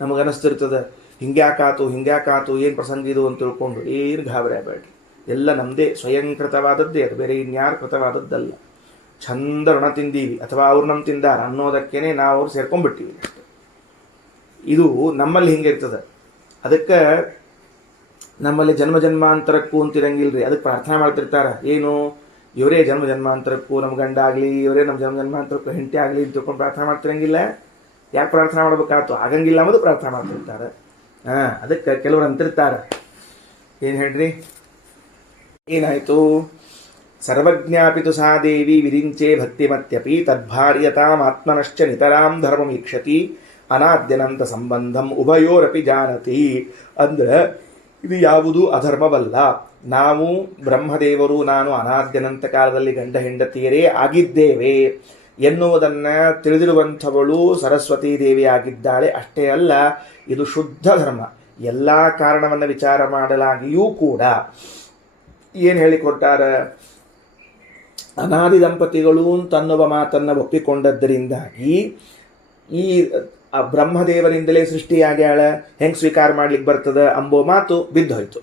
ನಮಗನಿಸ್ತಿರ್ತದೆ ಹಿಂಗ್ಯಾಕಾತು ಏನು ಪ್ರಸಂಗ ಇದು ಅಂತ ತಿಳ್ಕೊಂಡು ಏನು ಗಾಬರಿ ಆಗಬೇಡ್ರಿ. ಎಲ್ಲ ನಮ್ಮದೇ ಸ್ವಯಂಕೃತವಾದದ್ದೇ, ಅದು ಬೇರೆ ಇನ್ಯಾರು ಕೃತವಾದದ್ದಲ್ಲ. ಚಂದ ಋಣ ತಿಂದೀವಿ ಅಥವಾ ಅವ್ರು ನಮ್ಮ ತಿಂದಾರ ಅನ್ನೋದಕ್ಕೇನೆ ನಾವು ಅವ್ರು ಸೇರ್ಕೊಂಡ್ಬಿಟ್ಟಿವಿ. ಇದು ನಮ್ಮಲ್ಲಿ ಹಿಂಗಿರ್ತದೆ. ಅದಕ್ಕೆ ನಮ್ಮಲ್ಲಿ ಜನ್ಮ ಜನ್ಮಾಂತರಕ್ಕೂ ಅಂತಿರಂಗಿಲ್ರಿ. ಅದಕ್ಕೆ ಪ್ರಾರ್ಥನೆ ಮಾಡ್ತಿರ್ತಾರೆ, ಏನು ಇವರೇ ಜನ್ಮ ಜನ್ಮಾಂತರಕ್ಕೂ ನಮ್ಮ ಗಂಡ ಆಗಲಿ, ಇವರೇ ನಮ್ಮ ಜನ್ಮ ಜನ್ಮಾಂತರಕ್ಕೂ ಹೆಂಡತಿ ಆಗಲಿ ಅಂತ ತಿಳ್ಕೊಂಡು ಪ್ರಾರ್ಥನೆ ಮಾಡ್ತಿರಂಗಿಲ್ಲ. ಯಾಕೆ ಪ್ರಾರ್ಥನೆ ಮಾಡ್ಬೇಕಾಯ್ತು? ಆಗಂಗಿಲ್ಲ ಅನ್ನೋದು ಪ್ರಾರ್ಥನೆ ಮಾಡ್ತಿರ್ತಾರೆ. ಅದಕ್ಕೆ ಕೆಲವರು ಅಂತಿರ್ತಾರೆ, ಏನು ಹೇಳ್ರಿ, ಏನಾಯಿತು? ಸರ್ವಜ್ಞಾಪಿತು ಸಾ ದೇವಿ ವಿರಿಂಚೆ ಭಕ್ತಿಮತ್ಯಪಿ ತದ್ಭಾರ್ಯತಾಂ ಆತ್ಮನಶ್ಚ ನಿತರಾಂ ಧರ್ಮಮೀಕ್ಷತಿ ಅನಾದ್ಯನಂತ ಸಂಬಂಧಂ ಉಭಯೋರಪಿ ಜಾನತಿ. ಅಂದ್ರೆ ಇದು ಯಾವುದೂ ಅಧರ್ಮವಲ್ಲ. ನಾವು ಬ್ರಹ್ಮದೇವರು ನಾನು ಅನಾದ್ಯನಂತ ಕಾಲದಲ್ಲಿ ಗಂಡ ಹೆಂಡತಿಯರೇ ಆಗಿದ್ದೇವೆ ಎನ್ನುವುದನ್ನು ತಿಳಿದಿರುವಂಥವಳು ಸರಸ್ವತೀ ದೇವಿ ಆಗಿದ್ದಾಳೆ. ಅಷ್ಟೇ ಅಲ್ಲ, ಇದು ಶುದ್ಧ ಧರ್ಮ. ಎಲ್ಲ ಕಾರಣವನ್ನು ವಿಚಾರ ಮಾಡಲಾಗಿಯೂ ಕೂಡ ಏನು ಹೇಳಿಕೊಟ್ಟಾರ? ಅನಾದಿ ದಂಪತಿಗಳು ತನ್ನುವ ಮಾತನ್ನು ಒಪ್ಪಿಕೊಂಡದ್ದರಿಂದಾಗಿ ಈ ಬ್ರಹ್ಮದೇವರಿಂದಲೇ ಸೃಷ್ಟಿಯಾಗ್ಯಾಳ, ಹೆಂಗೆ ಸ್ವೀಕಾರ ಮಾಡ್ಲಿಕ್ಕೆ ಬರ್ತದೆ ಅಂಬೋ ಮಾತು ಬಿದ್ದು ಹೋಯ್ತು.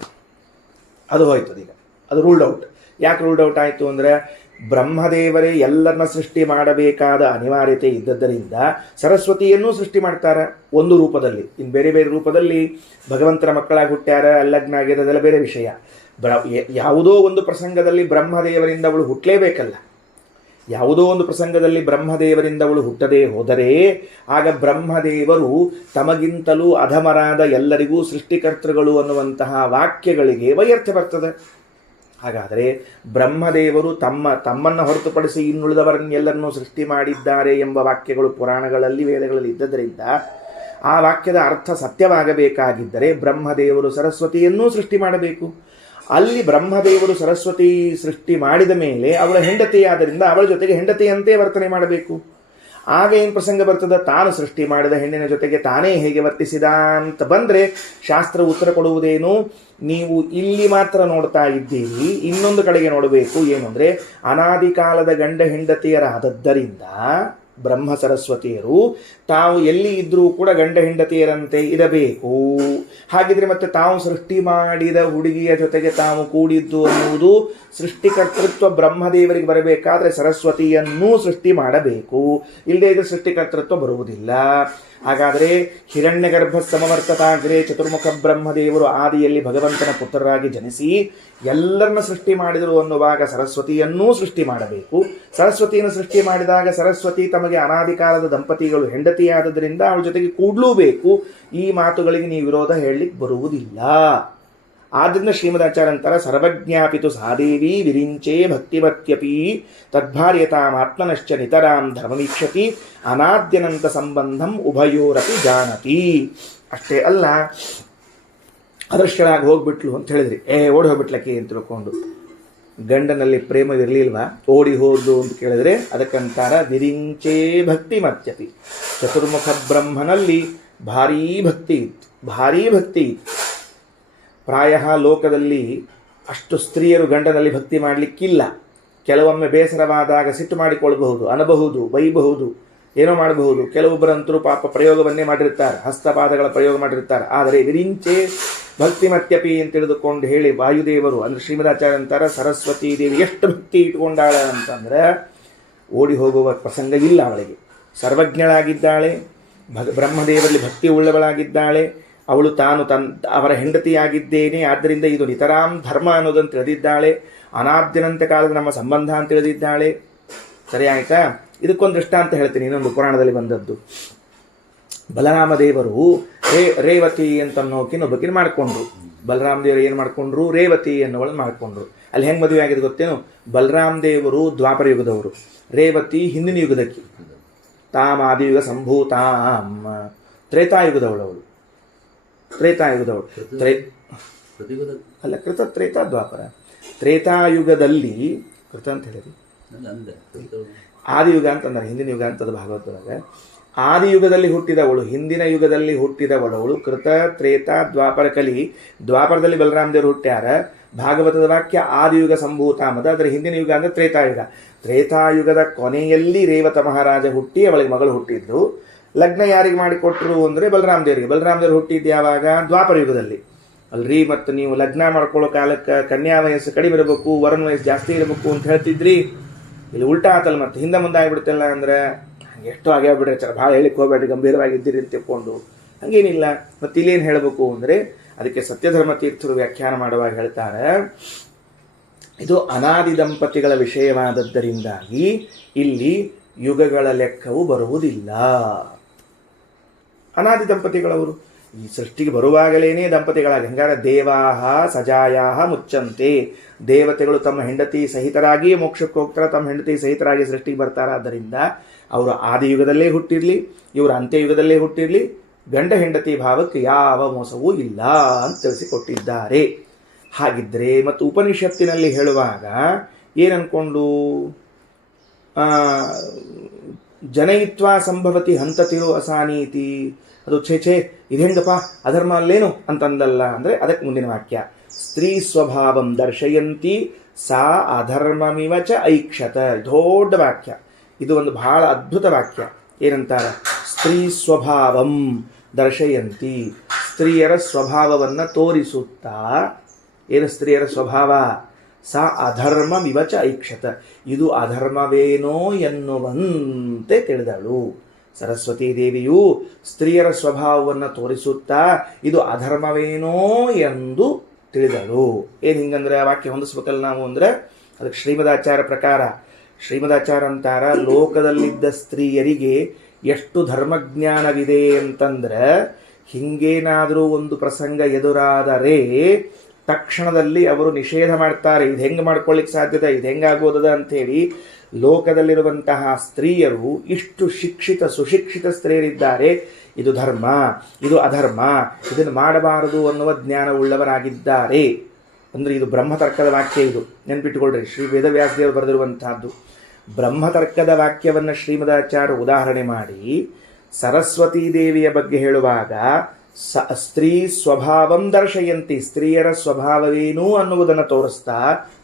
ಅದು ಹೋಯ್ತದ, ಈಗ ಅದು ರೂಲ್ಡ್ ಔಟ್. ಯಾಕೆ ರೂಲ್ಡ್ ಔಟ್ ಆಯಿತು ಅಂದರೆ ಬ್ರಹ್ಮದೇವರೇ ಎಲ್ಲರನ್ನ ಸೃಷ್ಟಿ ಮಾಡಬೇಕಾದ ಅನಿವಾರ್ಯತೆ ಇದ್ದದ್ದರಿಂದ ಸರಸ್ವತಿಯನ್ನೂ ಸೃಷ್ಟಿ ಮಾಡ್ತಾರೆ ಒಂದು ರೂಪದಲ್ಲಿ. ಇನ್ನು ಬೇರೆ ಬೇರೆ ರೂಪದಲ್ಲಿ ಭಗವಂತನ ಮಕ್ಕಳಾಗಿ ಹುಟ್ಟ್ಯಾರ, ಲಗ್ನ ಆಗ್ಯದ, ಅದೆಲ್ಲ ಬೇರೆ ವಿಷಯ. ಯಾವುದೋ ಒಂದು ಪ್ರಸಂಗದಲ್ಲಿ ಬ್ರಹ್ಮದೇವರಿಂದ ಅವಳು ಹುಟ್ಟಲೇಬೇಕಲ್ಲ. ಯಾವುದೋ ಒಂದು ಪ್ರಸಂಗದಲ್ಲಿ ಬ್ರಹ್ಮದೇವರಿಂದ ಅವಳು ಹುಟ್ಟದೇ ಹೋದರೆ ಆಗ ಬ್ರಹ್ಮದೇವರು ತಮಗಿಂತಲೂ ಅಧಮರಾದ ಎಲ್ಲರಿಗೂ ಸೃಷ್ಟಿಕರ್ತೃಗಳು ಅನ್ನುವಂತಹ ವಾಕ್ಯಗಳಿಗೆ ವೈಯರ್ಥ್ಯ ಬರ್ತದೆ. ಹಾಗಾದರೆ ಬ್ರಹ್ಮದೇವರು ತಮ್ಮನ್ನು ಹೊರತುಪಡಿಸಿ ಇನ್ನುಳಿದವರನ್ನೆಲ್ಲರನ್ನೂ ಸೃಷ್ಟಿ ಮಾಡಿದ್ದಾರೆ ಎಂಬ ವಾಕ್ಯಗಳು ಪುರಾಣಗಳಲ್ಲಿ ವೇದಗಳಲ್ಲಿ ಇದ್ದದರಿಂದ ಆ ವಾಕ್ಯದ ಅರ್ಥ ಸತ್ಯವಾಗಬೇಕಾಗಿದ್ದರೆ ಬ್ರಹ್ಮದೇವರು ಸರಸ್ವತಿಯನ್ನೂ ಸೃಷ್ಟಿ ಮಾಡಬೇಕು. ಅಲ್ಲಿ ಬ್ರಹ್ಮದೇವರು ಸರಸ್ವತಿ ಸೃಷ್ಟಿ ಮಾಡಿದ ಮೇಲೆ ಅವಳ ಹೆಂಡತಿಯಾದ್ದರಿಂದ ಅವಳ ಜೊತೆಗೆ ಹೆಂಡತಿಯಂತೆ ವರ್ತನೆ ಮಾಡಬೇಕು. ಆಗ ಏನು ಪ್ರಸಂಗ ಬರ್ತದೆ, ತಾನು ಸೃಷ್ಟಿ ಮಾಡಿದ ಹೆಣ್ಣಿನ ಜೊತೆಗೆ ತಾನೇ ಹೇಗೆ ವರ್ತಿಸಿದ ಅಂತ ಬಂದರೆ ಶಾಸ್ತ್ರ ಉತ್ತರ ಕೊಡುವುದೇನು, ನೀವು ಇಲ್ಲಿ ಮಾತ್ರ ನೋಡ್ತಾ ಇದ್ದೀರಿ, ಇನ್ನೊಂದು ಕಡೆಗೆ ನೋಡಬೇಕು. ಏನು ಅಂದರೆ ಅನಾದಿ ಕಾಲದ ಗಂಡ ಹೆಂಡತಿಯರಾದದ್ದರಿಂದ ಬ್ರಹ್ಮ ಸರಸ್ವತಿಯರು ತಾವು ಎಲ್ಲಿ ಇದ್ರೂ ಕೂಡ ಗಂಡ ಹೆಂಡತಿಯರಂತೆ ಇರಬೇಕು. ಹಾಗಿದ್ರೆ ಮತ್ತೆ ತಾವು ಸೃಷ್ಟಿ ಮಾಡಿದ ಹುಡುಗಿಯ ಜೊತೆಗೆ ತಾವು ಕೂಡಿದ್ದು ಅನ್ನುವುದು ಸೃಷ್ಟಿಕರ್ತೃತ್ವ ಬ್ರಹ್ಮದೇವರಿಗೆ ಬರಬೇಕಾದ್ರೆ ಸರಸ್ವತಿಯನ್ನೂ ಸೃಷ್ಟಿ ಮಾಡಬೇಕು. ಇಲ್ಲದೇ ಇದ್ರೆ ಸೃಷ್ಟಿಕರ್ತೃತ್ವ ಬರುವುದಿಲ್ಲ. ಹಾಗಾದರೆ ಹಿರಣ್ಯಗರ್ಭ ಸಮವರ್ತತಾಗ್ರೆ ಚತುರ್ಮುಖ ಬ್ರಹ್ಮದೇವರು ಆದಿಯಲ್ಲಿ ಭಗವಂತನ ಪುತ್ರರಾಗಿ ಜನಿಸಿ ಎಲ್ಲರನ್ನ ಸೃಷ್ಟಿ ಮಾಡಿದರು ಅನ್ನುವಾಗ ಸರಸ್ವತಿಯನ್ನೂ ಸೃಷ್ಟಿ ಮಾಡಬೇಕು. ಸರಸ್ವತಿಯನ್ನು ಸೃಷ್ಟಿ ಮಾಡಿದಾಗ ಸರಸ್ವತಿ ತಮಗೆ ಅನಾದಿ ಕಾಲದ ದಂಪತಿಗಳು ಹೆಂಡತಿಯಾದದ್ರಿಂದ ಅವಳ ಜೊತೆಗೆ ಕೂಡ್ಲೂಬೇಕು. ಈ ಮಾತುಗಳಿಗೆ ನೀವು ವಿರೋಧ ಹೇಳಲಿಕ್ಕೆ ಬರುವುದಿಲ್ಲ. ಆದ್ದರಿಂದ ಶ್ರೀಮದಾಚಾರ್ಯ ಅಂತಾರೆ, ಸರ್ವಜ್ಞಾಪಿತು ಸಾದೇವಿ ವಿರಿಂಚೇ ಭಕ್ತಿವತ್ಯಪಿ ತದ್ಭಾರ್ಯತಾಮಾತ್ಮನಶ್ಚ ನಿತರಾಂ ಧರ್ಮವೀಕ್ಷತಿ ಅನಾದ್ಯನಂತ ಸಂಬಂಧಂ ಉಭಯೋರಪಿ ಜಾನತಿ. ಅಷ್ಟೇ ಅಲ್ಲ, ಅದೃಷ್ಟಳಾಗಿ ಹೋಗ್ಬಿಟ್ಲು ಅಂತ ಹೇಳಿದ್ರಿ, ಓಡಿ ಹೋಗ್ಬಿಟ್ಲಕ್ಕೆ ಅಂತ ತಿಳ್ಕೊಂಡು ಗಂಡನಲ್ಲಿ ಪ್ರೇಮವಿರಲಿಲ್ವಾ, ಓಡಿ ಹೋದ್ಲು ಅಂತ ಕೇಳಿದ್ರೆ ಅದಕ್ಕಂತಾರ ವಿರಿಂಚೇ ಭಕ್ತಿ ಮತ್ಯಪಿ. ಚತುರ್ಮುಖ ಬ್ರಹ್ಮನಲ್ಲಿ ಭಾರೀ ಭಕ್ತಿ ಇತ್ತು. ಪ್ರಾಯ ಲೋಕದಲ್ಲಿ ಅಷ್ಟು ಸ್ತ್ರೀಯರು ಗಂಡನಲ್ಲಿ ಭಕ್ತಿ ಮಾಡಲಿಕ್ಕಿಲ್ಲ. ಕೆಲವೊಮ್ಮೆ ಬೇಸರವಾದಾಗ ಸಿಟ್ಟು ಮಾಡಿಕೊಳ್ಳಬಹುದು, ಅನ್ನಬಹುದು, ಬೈಬಹುದು, ಏನೋ ಮಾಡಬಹುದು. ಕೆಲವೊಬ್ಬರಂತರೂ ಪಾಪ ಪ್ರಯೋಗವನ್ನೇ ಮಾಡಿರ್ತಾರೆ, ಹಸ್ತಪಾದಗಳ ಪ್ರಯೋಗ ಮಾಡಿರ್ತಾರೆ. ಆದರೆ ವಿರಿಂಚೆ ಭಕ್ತಿ ಮತ್ಯಪಿ ಅಂತ ತಿಳಿದುಕೊಂಡು ಹೇಳಿ ವಾಯುದೇವರು ಅಂದರೆ ಶ್ರೀಮದಾಚಾರ್ಯ ಅಂತಾರೆ, ಸರಸ್ವತೀ ದೇವಿ ಎಷ್ಟು ಭಕ್ತಿ ಇಟ್ಕೊಂಡಾಳೆ ಅಂತಂದರೆ ಓಡಿ ಹೋಗುವ ಪ್ರಸಂಗ ಇಲ್ಲ ಅವಳಿಗೆ. ಸರ್ವಜ್ಞಳಾಗಿದ್ದಾಳೆ, ಬ್ರಹ್ಮದೇವರಲ್ಲಿ ಭಕ್ತಿ ಉಳ್ಳವಳಾಗಿದ್ದಾಳೆ. ಅವಳು ತಾನು ಅವರ ಹೆಂಡತಿಯಾಗಿದ್ದೇನೆ, ಆದ್ದರಿಂದ ಇದು ನಿತರಾಂ ಧರ್ಮ ಅನ್ನೋದನ್ನು ತಿಳಿದಿದ್ದಾಳೆ. ಅನಾದ್ಯನಂತ ಕಾಲದ ನಮ್ಮ ಸಂಬಂಧ ಅಂತ ತಿಳಿದಿದ್ದಾಳೆ. ಸರಿ ಆಯ್ತಾ? ಇದಕ್ಕೊಂದು ದೃಷ್ಟಾಂತ ಹೇಳ್ತೀನಿ, ಇನ್ನೊಂದು ಪುರಾಣದಲ್ಲಿ ಬಂದದ್ದು. ಬಲರಾಮದೇವರು ರೇವತಿ ಅಂತನ್ನೋಕಿನೊಬ್ಬಕಿನ ಮಾಡಿಕೊಂಡ್ರು. ಬಲರಾಮ ದೇವರು ಏನು ಮಾಡಿಕೊಂಡ್ರು? ರೇವತಿ ಅನ್ನೋಳನ್ನು ಮಾಡಿಕೊಂಡ್ರು. ಅಲ್ಲಿ ಹೆಂಗೆ ಮದುವೆ ಆಗಿದೆ ಗೊತ್ತೇನು? ಬಲರಾಮ ದೇವರು ದ್ವಾಪರ ಯುಗದವರು, ರೇವತಿ ಹಿಂದಿನ ಯುಗದಕ್ಕಿ. ತಾಮ್ ಆದಿಯುಗ ಸಂಭೂತಾಂ ತ್ರೇತಾಯುಗದವಳು. ಅವಳು ತ್ರೇತಾಯುಗದವಳು. ಅಲ್ಲ, ಕೃತ ತ್ರೇತಾ ದ್ವಾಪರ. ತ್ರೇತಾಯುಗದಲ್ಲಿ ಕೃತ ಅಂತ ಹೇಳಿರಿ, ಆದಿಯುಗ ಅಂತಂದ್ರೆ ಹಿಂದಿನ ಯುಗ ಅಂತದ ಭಾಗವತದಾಗ. ಆದಿಯುಗದಲ್ಲಿ ಹುಟ್ಟಿದವಳು, ಹಿಂದಿನ ಯುಗದಲ್ಲಿ ಹುಟ್ಟಿದವಳವಳು. ಕೃತ ತ್ರೇತಾ ದ್ವಾಪರ ಕಲಿ. ದ್ವಾಪರದಲ್ಲಿ ಬಲರಾಮದೇವರು ಹುಟ್ಟ್ಯಾರ. ಭಾಗವತದ ವಾಕ್ಯ ಆದಿಯುಗ ಸಂಭೂತಾಮದ, ಅದರ ಹಿಂದಿನ ಯುಗ ಅಂದರೆ ತ್ರೇತಾಯುಗ. ತ್ರೇತಾಯುಗದ ಕೊನೆಯಲ್ಲಿ ರೇವತ ಮಹಾರಾಜ ಹುಟ್ಟಿ ಅವಳಿಗೆ ಮಗಳು ಹುಟ್ಟಿದ್ರು. ಲಗ್ನ ಯಾರಿಗೆ ಮಾಡಿಕೊಟ್ರು ಅಂದರೆ ಬಲರಾಮದೇವರಿಗೆ. ಬಲರಾಮದೇವರು ಹುಟ್ಟಿದ್ದು ಯಾವಾಗ? ದ್ವಾಪರ ಯುಗದಲ್ಲಿ ಅಲ್ರಿ. ಮತ್ತು ನೀವು ಲಗ್ನ ಮಾಡ್ಕೊಳ್ಳೋ ಕಾಲಕ್ಕೆ ಕನ್ಯಾ ವಯಸ್ಸು ಕಡಿಮೆ ಇರಬೇಕು, ವರನ ವಯಸ್ಸು ಜಾಸ್ತಿ ಇರಬೇಕು ಅಂತ ಹೇಳ್ತಿದ್ರಿ. ಇಲ್ಲಿ ಉಲ್ಟಾ ಆತಲ್ಲ, ಮತ್ತೆ ಹಿಂದೆ ಮುಂದೆ ಆಗಿಬಿಡ್ತಿಲ್ಲ ಅಂದ್ರೆ ಎಷ್ಟು ಆಗೇ ಆಗ್ಬಿಟ್ರೆ ಭಾಳ ಹೇಳಿಕ್ಕೆ ಹೋಗ್ಬೇಡ್ರಿ, ಗಂಭೀರವಾಗಿದ್ದೀರಿ ಅಂತ ತಿಳ್ಕೊಂಡು. ಹಂಗೇನಿಲ್ಲ. ಮತ್ತು ಇಲ್ಲೇನು ಹೇಳಬೇಕು ಅಂದರೆ ಅದಕ್ಕೆ ಸತ್ಯಧರ್ಮ ತೀರ್ಥರು ವ್ಯಾಖ್ಯಾನ ಮಾಡುವಾಗ ಹೇಳ್ತಾರೆ, ಇದು ಅನಾದಿ ದಂಪತಿಗಳ ವಿಷಯವಾದದ್ದರಿಂದಾಗಿ ಇಲ್ಲಿ ಯುಗಗಳ ಲೆಕ್ಕವು ಬರುವುದಿಲ್ಲ. ಅನಾದಿ ದಂಪತಿಗಳವರು ಈ ಸೃಷ್ಟಿಗೆ ಬರುವಾಗಲೇನೇ ದಂಪತಿಗಳಾಗಿ. ಹಂಗಾರೆ ದೇವಾಹ ಸಜಾಯಾಹ ಮುಚ್ಚಂತೆ, ದೇವತೆಗಳು ತಮ್ಮ ಹೆಂಡತಿ ಸಹಿತರಾಗಿ ಮೋಕ್ಷಕ್ಕೆ ಹೋಗ್ತಾರೆ, ತಮ್ಮ ಹೆಂಡತಿ ಸಹಿತರಾಗಿ ಸೃಷ್ಟಿಗೆ ಬರ್ತಾರೆ. ಆದ್ದರಿಂದ ಅವರು ಆದಿಯುಗದಲ್ಲೇ ಹುಟ್ಟಿರಲಿ, ಇವರು ಅಂತ್ಯಯುಗದಲ್ಲೇ ಹುಟ್ಟಿರಲಿ, ಗಂಡ ಹೆಂಡತಿ ಭಾವಕ್ಕೆ ಯಾವ ಮೋಸವೂ ಇಲ್ಲ ಅಂತ ತಿಳಿಸಿಕೊಟ್ಟಿದ್ದಾರೆ. ಹಾಗಿದ್ರೆ ಮತ್ತು ಉಪನಿಷತ್ತಿನಲ್ಲಿ ಹೇಳುವಾಗ ಏನನ್ಕೊಂಡು ಜನಯಿತ್ವ ಸಂಭವತಿ ಹಂತತಿರೋ ಅಸಾನೀತಿ, ಅದು ಛೇ ಇದು ಹೆಂಗಪ್ಪ ಅಧರ್ಮ ಅಲ್ಲೇನು ಅಂತಂದಲ್ಲ ಅಂದರೆ ಅದಕ್ಕೆ ಮುಂದಿನ ವಾಕ್ಯ, ಸ್ತ್ರೀ ಸ್ವಭಾವಂ ದರ್ಶಯಂತಿ ಸಾ ಅಧರ್ಮಮಿವ ಚ ಐಕ್ಷತ. ದೊಡ್ಡ ವಾಕ್ಯ ಇದು, ಒಂದು ಬಹಳ ಅದ್ಭುತ ವಾಕ್ಯ. ಏನಂತಾರೆ? ಸ್ತ್ರೀ ಸ್ವಭಾವಂ ದರ್ಶಯಂತಿ, ಸ್ತ್ರೀಯರ ಸ್ವಭಾವವನ್ನು ತೋರಿಸುತ್ತಾ. ಏನು ಸ್ತ್ರೀಯರ ಸ್ವಭಾವ? ಸಾ ಅಧರ್ಮಮಿವ ಚ ಐಕ್ಷತ. ಇದು ಅಧರ್ಮವೇನೋ ಎನ್ನುವಂತೆ ತಿಳಿದಳು. ಸರಸ್ವತೀ ದೇವಿಯು ಸ್ತ್ರೀಯರ ಸ್ವಭಾವವನ್ನು ತೋರಿಸುತ್ತಾ ಇದು ಅಧರ್ಮವೇನೋ ಎಂದು ತಿಳಿದಳು. ಏನು ಹಿಂಗಂದ್ರೆ ಆ ವಾಕ್ಯ ಹೊಂದಿಸ್ಬೇಕಲ್ಲ ನಾವು ಅಂದ್ರೆ ಅದಕ್ಕೆ ಶ್ರೀಮದಾಚಾರ್ಯ ಪ್ರಕಾರ, ಶ್ರೀಮದಾಚಾರ್ಯ ಅಂತಾರ, ಲೋಕದಲ್ಲಿದ್ದ ಸ್ತ್ರೀಯರಿಗೆ ಎಷ್ಟು ಧರ್ಮಜ್ಞಾನವಿದೆ ಅಂತಂದ್ರೆ ಹಿಂಗೇನಾದರೂ ಒಂದು ಪ್ರಸಂಗ ಎದುರಾದರೆ ತಕ್ಷಣದಲ್ಲಿ ಅವರು ನಿಷೇಧ ಮಾಡ್ತಾರೆ. ಇದು ಹೆಂಗೆ ಮಾಡ್ಕೊಳ್ಳಿಕ್ಕೆ ಸಾಧ್ಯತೆ, ಇದು ಹೆಂಗಾಗೋದದ ಅಂಥೇಳಿ. ಲೋಕದಲ್ಲಿರುವಂತಹ ಸ್ತ್ರೀಯರು ಇಷ್ಟು ಶಿಕ್ಷಿತ ಸುಶಿಕ್ಷಿತ ಸ್ತ್ರೀಯರಿದ್ದಾರೆ, ಇದು ಧರ್ಮ, ಇದು ಅಧರ್ಮ, ಇದನ್ನು ಮಾಡಬಾರದು ಅನ್ನುವ ಜ್ಞಾನವುಳ್ಳವರಾಗಿದ್ದಾರೆ. ಅಂದರೆ ಇದು ಬ್ರಹ್ಮತರ್ಕದ ವಾಕ್ಯ. ಇದು ನೆನ್ಪಿಟ್ಟುಕೊಳ್ಳ್ರಿ, ಶ್ರೀ ವೇದವ್ಯಾಸದೇವರು ಬರೆದಿರುವಂತಹದ್ದು. ಬ್ರಹ್ಮತರ್ಕದ ವಾಕ್ಯವನ್ನು ಶ್ರೀಮದಾಚಾರ್ಯ ಉದಾಹರಣೆ ಮಾಡಿ ಸರಸ್ವತೀ ದೇವಿಯ ಬಗ್ಗೆ ಹೇಳುವಾಗ ಸ್ತ್ರೀ ಸ್ವಭಾವಂ ದರ್ಶಯಂತಿ, ಸ್ತ್ರೀಯರ ಸ್ವಭಾವವೇನು ಅನ್ನುವುದನ್ನು ತೋರಿಸ್ತಾ,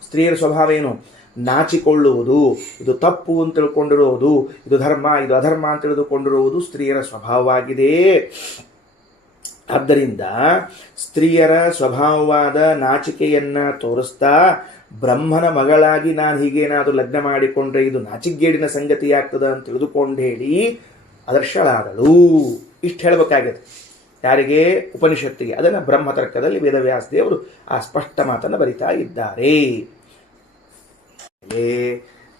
ಸ್ತ್ರೀಯರ ಸ್ವಭಾವ ಏನು, ನಾಚಿಕೊಳ್ಳುವುದು, ಇದು ತಪ್ಪು ಅಂತ ತಿಳ್ಕೊಂಡಿರುವುದು, ಇದು ಧರ್ಮ, ಇದು ಅಧರ್ಮ ಅಂತ ತಿಳಿದುಕೊಂಡಿರುವುದು ಸ್ತ್ರೀಯರ ಸ್ವಭಾವವಾಗಿದೆ. ಆದ್ದರಿಂದ ಸ್ತ್ರೀಯರ ಸ್ವಭಾವವಾದ ನಾಚಿಕೆಯನ್ನ ತೋರಿಸ್ತಾ ಬ್ರಹ್ಮನ ಮಗಳಾಗಿ ನಾನು ಹೀಗೇನಾದರೂ ಲಗ್ನ ಮಾಡಿಕೊಂಡ್ರೆ ಇದು ನಾಚಿಗೇಡಿನ ಸಂಗತಿಯಾಗ್ತದ ಅಂತ ತಿಳಿದುಕೊಂಡು ಹೇಳಿ ಅದರ್ಶಳಾದಳು. ಇಷ್ಟು ಹೇಳಬೇಕಾಗಿದೆ ಯಾರಿಗೆ? ಉಪನಿಷತ್ತಿಗೆ. ಅದನ್ನು ಬ್ರಹ್ಮತರ್ಕದಲ್ಲಿ ವೇದವ್ಯಾಸದೇವರು ಆ ಸ್ಪಷ್ಟ ಮಾತನ್ನು ಬರಿತಾ ಇದ್ದಾರೆ.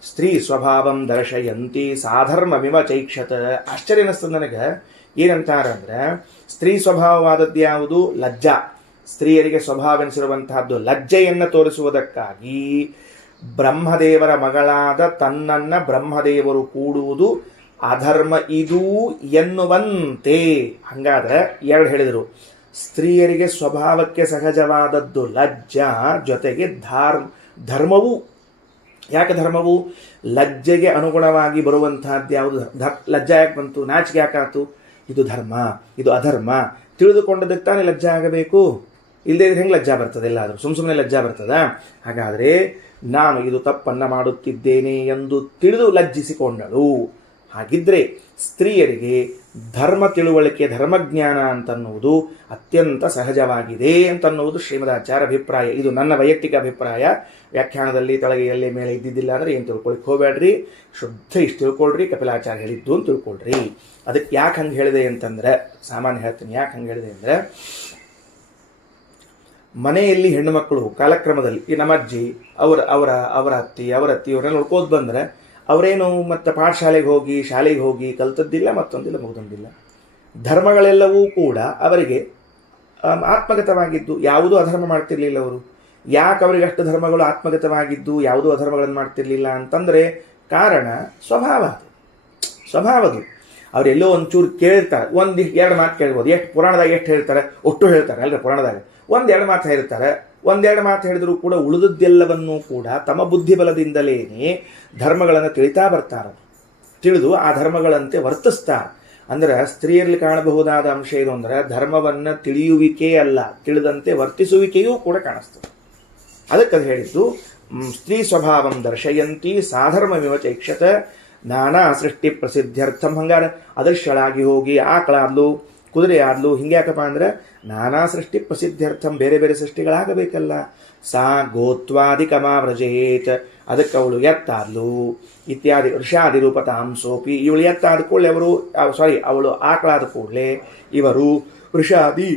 ಸ್ತ್ರೀ ಸ್ವಭಾವಂ ದರ್ಶಯಂತಿ ಸಾಧರ್ಮಮಿವ ಚೈಕ್ಷತ. ಆಶ್ಚರ್ಯ ಅನ್ನಿಸ್ತದೆ ನನಗೆ. ಏನಂತಾರಂದ್ರೆ ಸ್ತ್ರೀ ಸ್ವಭಾವವಾದದ್ದು ಯಾವುದು? ಲಜ್ಜಾ. ಸ್ತ್ರೀಯರಿಗೆ ಸ್ವಭಾವ ಎನಿಸಿರುವಂತಹದ್ದು ಲಜ್ಜೆಯನ್ನು ತೋರಿಸುವುದಕ್ಕಾಗಿ ಬ್ರಹ್ಮದೇವರ ಮಗಳಾದ ತನ್ನನ್ನ ಬ್ರಹ್ಮದೇವರು ಕೂಡುವುದು ಅಧರ್ಮ ಇದು ಎನ್ನುವಂತೆ. ಹಂಗಾದ್ರೆ ಎರಡು ಹೇಳಿದರು, ಸ್ತ್ರೀಯರಿಗೆ ಸ್ವಭಾವಕ್ಕೆ ಸಹಜವಾದದ್ದು ಲಜ್ಜಾ, ಜೊತೆಗೆ ಧರ್ಮವು. ಯಾಕೆ ಧರ್ಮವು? ಲಜ್ಜೆಗೆ ಅನುಗುಣವಾಗಿ ಬರುವಂತಹದ್ದು ಯಾವುದು? ಲಜ್ಜಾ ಯಾಕೆ ಬಂತು? ನಾಚಿಕೆ ಯಾಕಾತು? ಇದು ಧರ್ಮ, ಇದು ಅಧರ್ಮ ತಿಳಿದುಕೊಂಡದಕ್ಕೆ ತಾನೇ ಲಜ್ಜಾ ಆಗಬೇಕು. ಇಲ್ಲದೇ ಇದ್ರೆ ಹೆಂಗೆ ಲಜ್ಜಾ ಬರ್ತದೆ? ಎಲ್ಲಾದರೂ ಸುಮ್ಮನೆ ಲಜ್ಜಾ ಬರ್ತದ? ಹಾಗಾದರೆ ನಾನು ಇದು ತಪ್ಪನ್ನು ಮಾಡುತ್ತಿದ್ದೇನೆ ಎಂದು ತಿಳಿದು ಲಜ್ಜಿಸಿಕೊಂಡಳು. ಹಾಗಿದ್ರೆ ಸ್ತ್ರೀಯರಿಗೆ ಧರ್ಮ ತಿಳುವಳಿಕೆ, ಧರ್ಮಜ್ಞಾನ ಅಂತನ್ನುವುದು ಅತ್ಯಂತ ಸಹಜವಾಗಿದೆ ಅಂತನ್ನುವುದು ಶ್ರೀಮದಾಚಾರ್ಯ ಅಭಿಪ್ರಾಯ. ಇದು ನನ್ನ ವೈಯಕ್ತಿಕ ಅಭಿಪ್ರಾಯ. ವ್ಯಾಖ್ಯಾನದಲ್ಲಿ ಕೆಳಗೆ ಎಲ್ಲೇ ಮೇಲೆ ಇದ್ದಿದ್ದಿಲ್ಲ ಅಂದರೆ ಏನು ತಿಳ್ಕೊಳಿಕ್ಕೆ ಹೋಗಬೇಡ್ರಿ, ಶುದ್ಧ ಇಷ್ಟು ತಿಳ್ಕೊಳ್ರಿ, ಕಪಿಲಾಚಾರ್ಯ ಹೇಳಿದ್ದು ಅಂತ ತಿಳ್ಕೊಳ್ರಿ. ಅದಕ್ಕೆ ಯಾಕೆ ಹಂಗೆ ಹೇಳಿದೆ ಅಂತಂದರೆ, ಸಾಮಾನ್ಯ ಹೇಳ್ತೀನಿ ಯಾಕೆ ಹಂಗೆ ಹೇಳಿದೆ ಅಂದರೆ, ಮನೆಯಲ್ಲಿ ಹೆಣ್ಣು ಮಕ್ಕಳು ಕಾಲಕ್ರಮದಲ್ಲಿ ಈ ನಮ್ಮ ಅಜ್ಜಿ ಅವರ ಅತ್ತಿ ಇವರನ್ನ ನೋಡ್ಕೋದು ಬಂದರೆ ಅವರೇನು ಮತ್ತೆ ಪಾಠಶಾಲೆಗೆ ಹೋಗಿ ಶಾಲೆಗೆ ಹೋಗಿ ಕಲ್ತದ್ದಿಲ್ಲ, ಮತ್ತೊಂದಿಲ್ಲ, ಮುಗಿದೊಂದಿಲ್ಲ. ಧರ್ಮಗಳೆಲ್ಲವೂ ಕೂಡ ಅವರಿಗೆ ಆತ್ಮಗತವಾಗಿದ್ದು, ಯಾವುದೂ ಅಧರ್ಮ ಮಾಡ್ತಿರ್ಲಿಲ್ಲ ಅವರು. ಯಾಕೆ ಅವರಿಗೆ ಅಷ್ಟು ಧರ್ಮಗಳು ಆತ್ಮಗತವಾಗಿದ್ದು ಯಾವುದೂ ಅಧರ್ಮಗಳನ್ನು ಮಾಡ್ತಿರ್ಲಿಲ್ಲ ಅಂತಂದರೆ ಕಾರಣ ಸ್ವಭಾವದು. ಅವರೆಲ್ಲೋ ಒಂಚೂರು ಕೇಳಿರ್ತಾರೆ, ಎರಡು ಮಾತು ಕೇಳ್ಬೋದು. ಎಷ್ಟು ಪುರಾಣದಾಗ ಎಷ್ಟು ಹೇಳ್ತಾರೆ? ಒಟ್ಟು ಹೇಳ್ತಾರೆ ಅಲ್ಲದೆ ಪುರಾಣದಾಗ ಒಂದೆರಡು ಮಾತು ಹೇಳ್ತಾರೆ. ಒಂದೆರಡು ಮಾತು ಹೇಳಿದರೂ ಕೂಡ ಉಳಿದದ್ದೆಲ್ಲವನ್ನೂ ಕೂಡ ತಮ್ಮ ಬುದ್ಧಿಬಲದಿಂದಲೇನೆ ಧರ್ಮಗಳನ್ನು ತಿಳಿತಾ ಬರ್ತಾರೆ. ತಿಳಿದು ಆ ಧರ್ಮಗಳಂತೆ ವರ್ತಿಸ್ತಾರೆ. ಅಂದ್ರೆ ಸ್ತ್ರೀಯರಲ್ಲಿ ಕಾಣಬಹುದಾದ ಅಂಶ ಏನು ಅಂದರೆ ಧರ್ಮವನ್ನು ತಿಳಿಯುವಿಕೆ ಅಲ್ಲ, ತಿಳಿದಂತೆ ವರ್ತಿಸುವಿಕೆಯೂ ಕೂಡ ಕಾಣಿಸ್ತದೆ. ಅದಕ್ಕೆ ಅದು ಹೇಳಿದ್ದು ಸ್ತ್ರೀ ಸ್ವಭಾವಂ ದರ್ಶಯಂತಿ ಸಾಧರ್ಮಮಿವ ಚೈಕ್ಷತ ನಾನಾ ಸೃಷ್ಟಿ ಪ್ರಸಿದ್ಧ್ಯರ್ಥಂ. ಹಂಗಾರೆ ಅದರ್ಶಳಾಗಿ ಹೋಗಿ ಆಕಳಾದ್ಲು, ಕುದುರೆ ಆದ್ಲು, ಹಿಂಗ್ಯಾಕಪ್ಪ ಅಂದ್ರೆ ನಾನಾ ಸೃಷ್ಟಿ ಪ್ರಸಿದ್ಧ್ಯರ್ಥಂ, ಬೇರೆ ಬೇರೆ ಸೃಷ್ಟಿಗಳಾಗಬೇಕಲ್ಲ. ಸಾ ಗೋತ್ವಾದಿಕಮಾವ್ರಜೇತ್, ಅದಕ್ಕೆ ಅವಳು ಎತ್ತಾದ್ಲು. ಇತ್ಯಾದಿ ಋಷಾದಿ ರೂಪತಾಂ ಸೋಪಿ, ಇವಳು ಎತ್ತಾದ ಕೂಡಲೇ ಅವಳು ಆಕಳಾದ ಕೂಡಲೇ ಇವರು ಋಷಾದಿ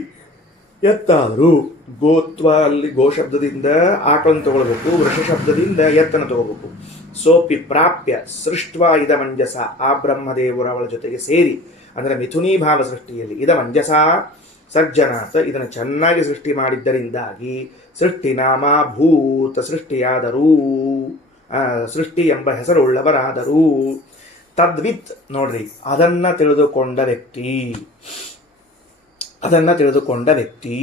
ಎತ್ತಾದರು. ಗೋತ್ವ ಅಲ್ಲಿ ಗೋ ಶಬ್ದದಿಂದ ಆಕಳನ್ನು ತಗೊಳ್ಬೇಕು, ವೃಷ ಶಬ್ದದಿಂದ ಎತ್ತನ್ನು ತಗೋಬೇಕು. ಸೋಪಿ ಪ್ರಾಪ್ಯ ಸೃಷ್ಟ್ವ ಇದಮಂಜಸ, ಆ ಬ್ರಹ್ಮದೇವರು ಅವಳ ಜೊತೆಗೆ ಸೇರಿ ಅಂದರೆ ಮಿಥುನೀಭಾವ ಸೃಷ್ಟಿಯಲ್ಲಿ ಇದಮಂಜಸ ಸರ್ಜನಾಥ, ಇದನ್ನು ಚೆನ್ನಾಗಿ ಸೃಷ್ಟಿ ಮಾಡಿದ್ದರಿಂದಾಗಿ ಸೃಷ್ಟಿ ನಾಮಾಭೂತ ಸೃಷ್ಟಿಯಾದರೂ, ಸೃಷ್ಟಿ ಎಂಬ ಹೆಸರುಳ್ಳವರಾದರೂ. ತದ್ವಿತ್ ನೋಡ್ರಿ, ಅದನ್ನು ತಿಳಿದುಕೊಂಡ ವ್ಯಕ್ತಿ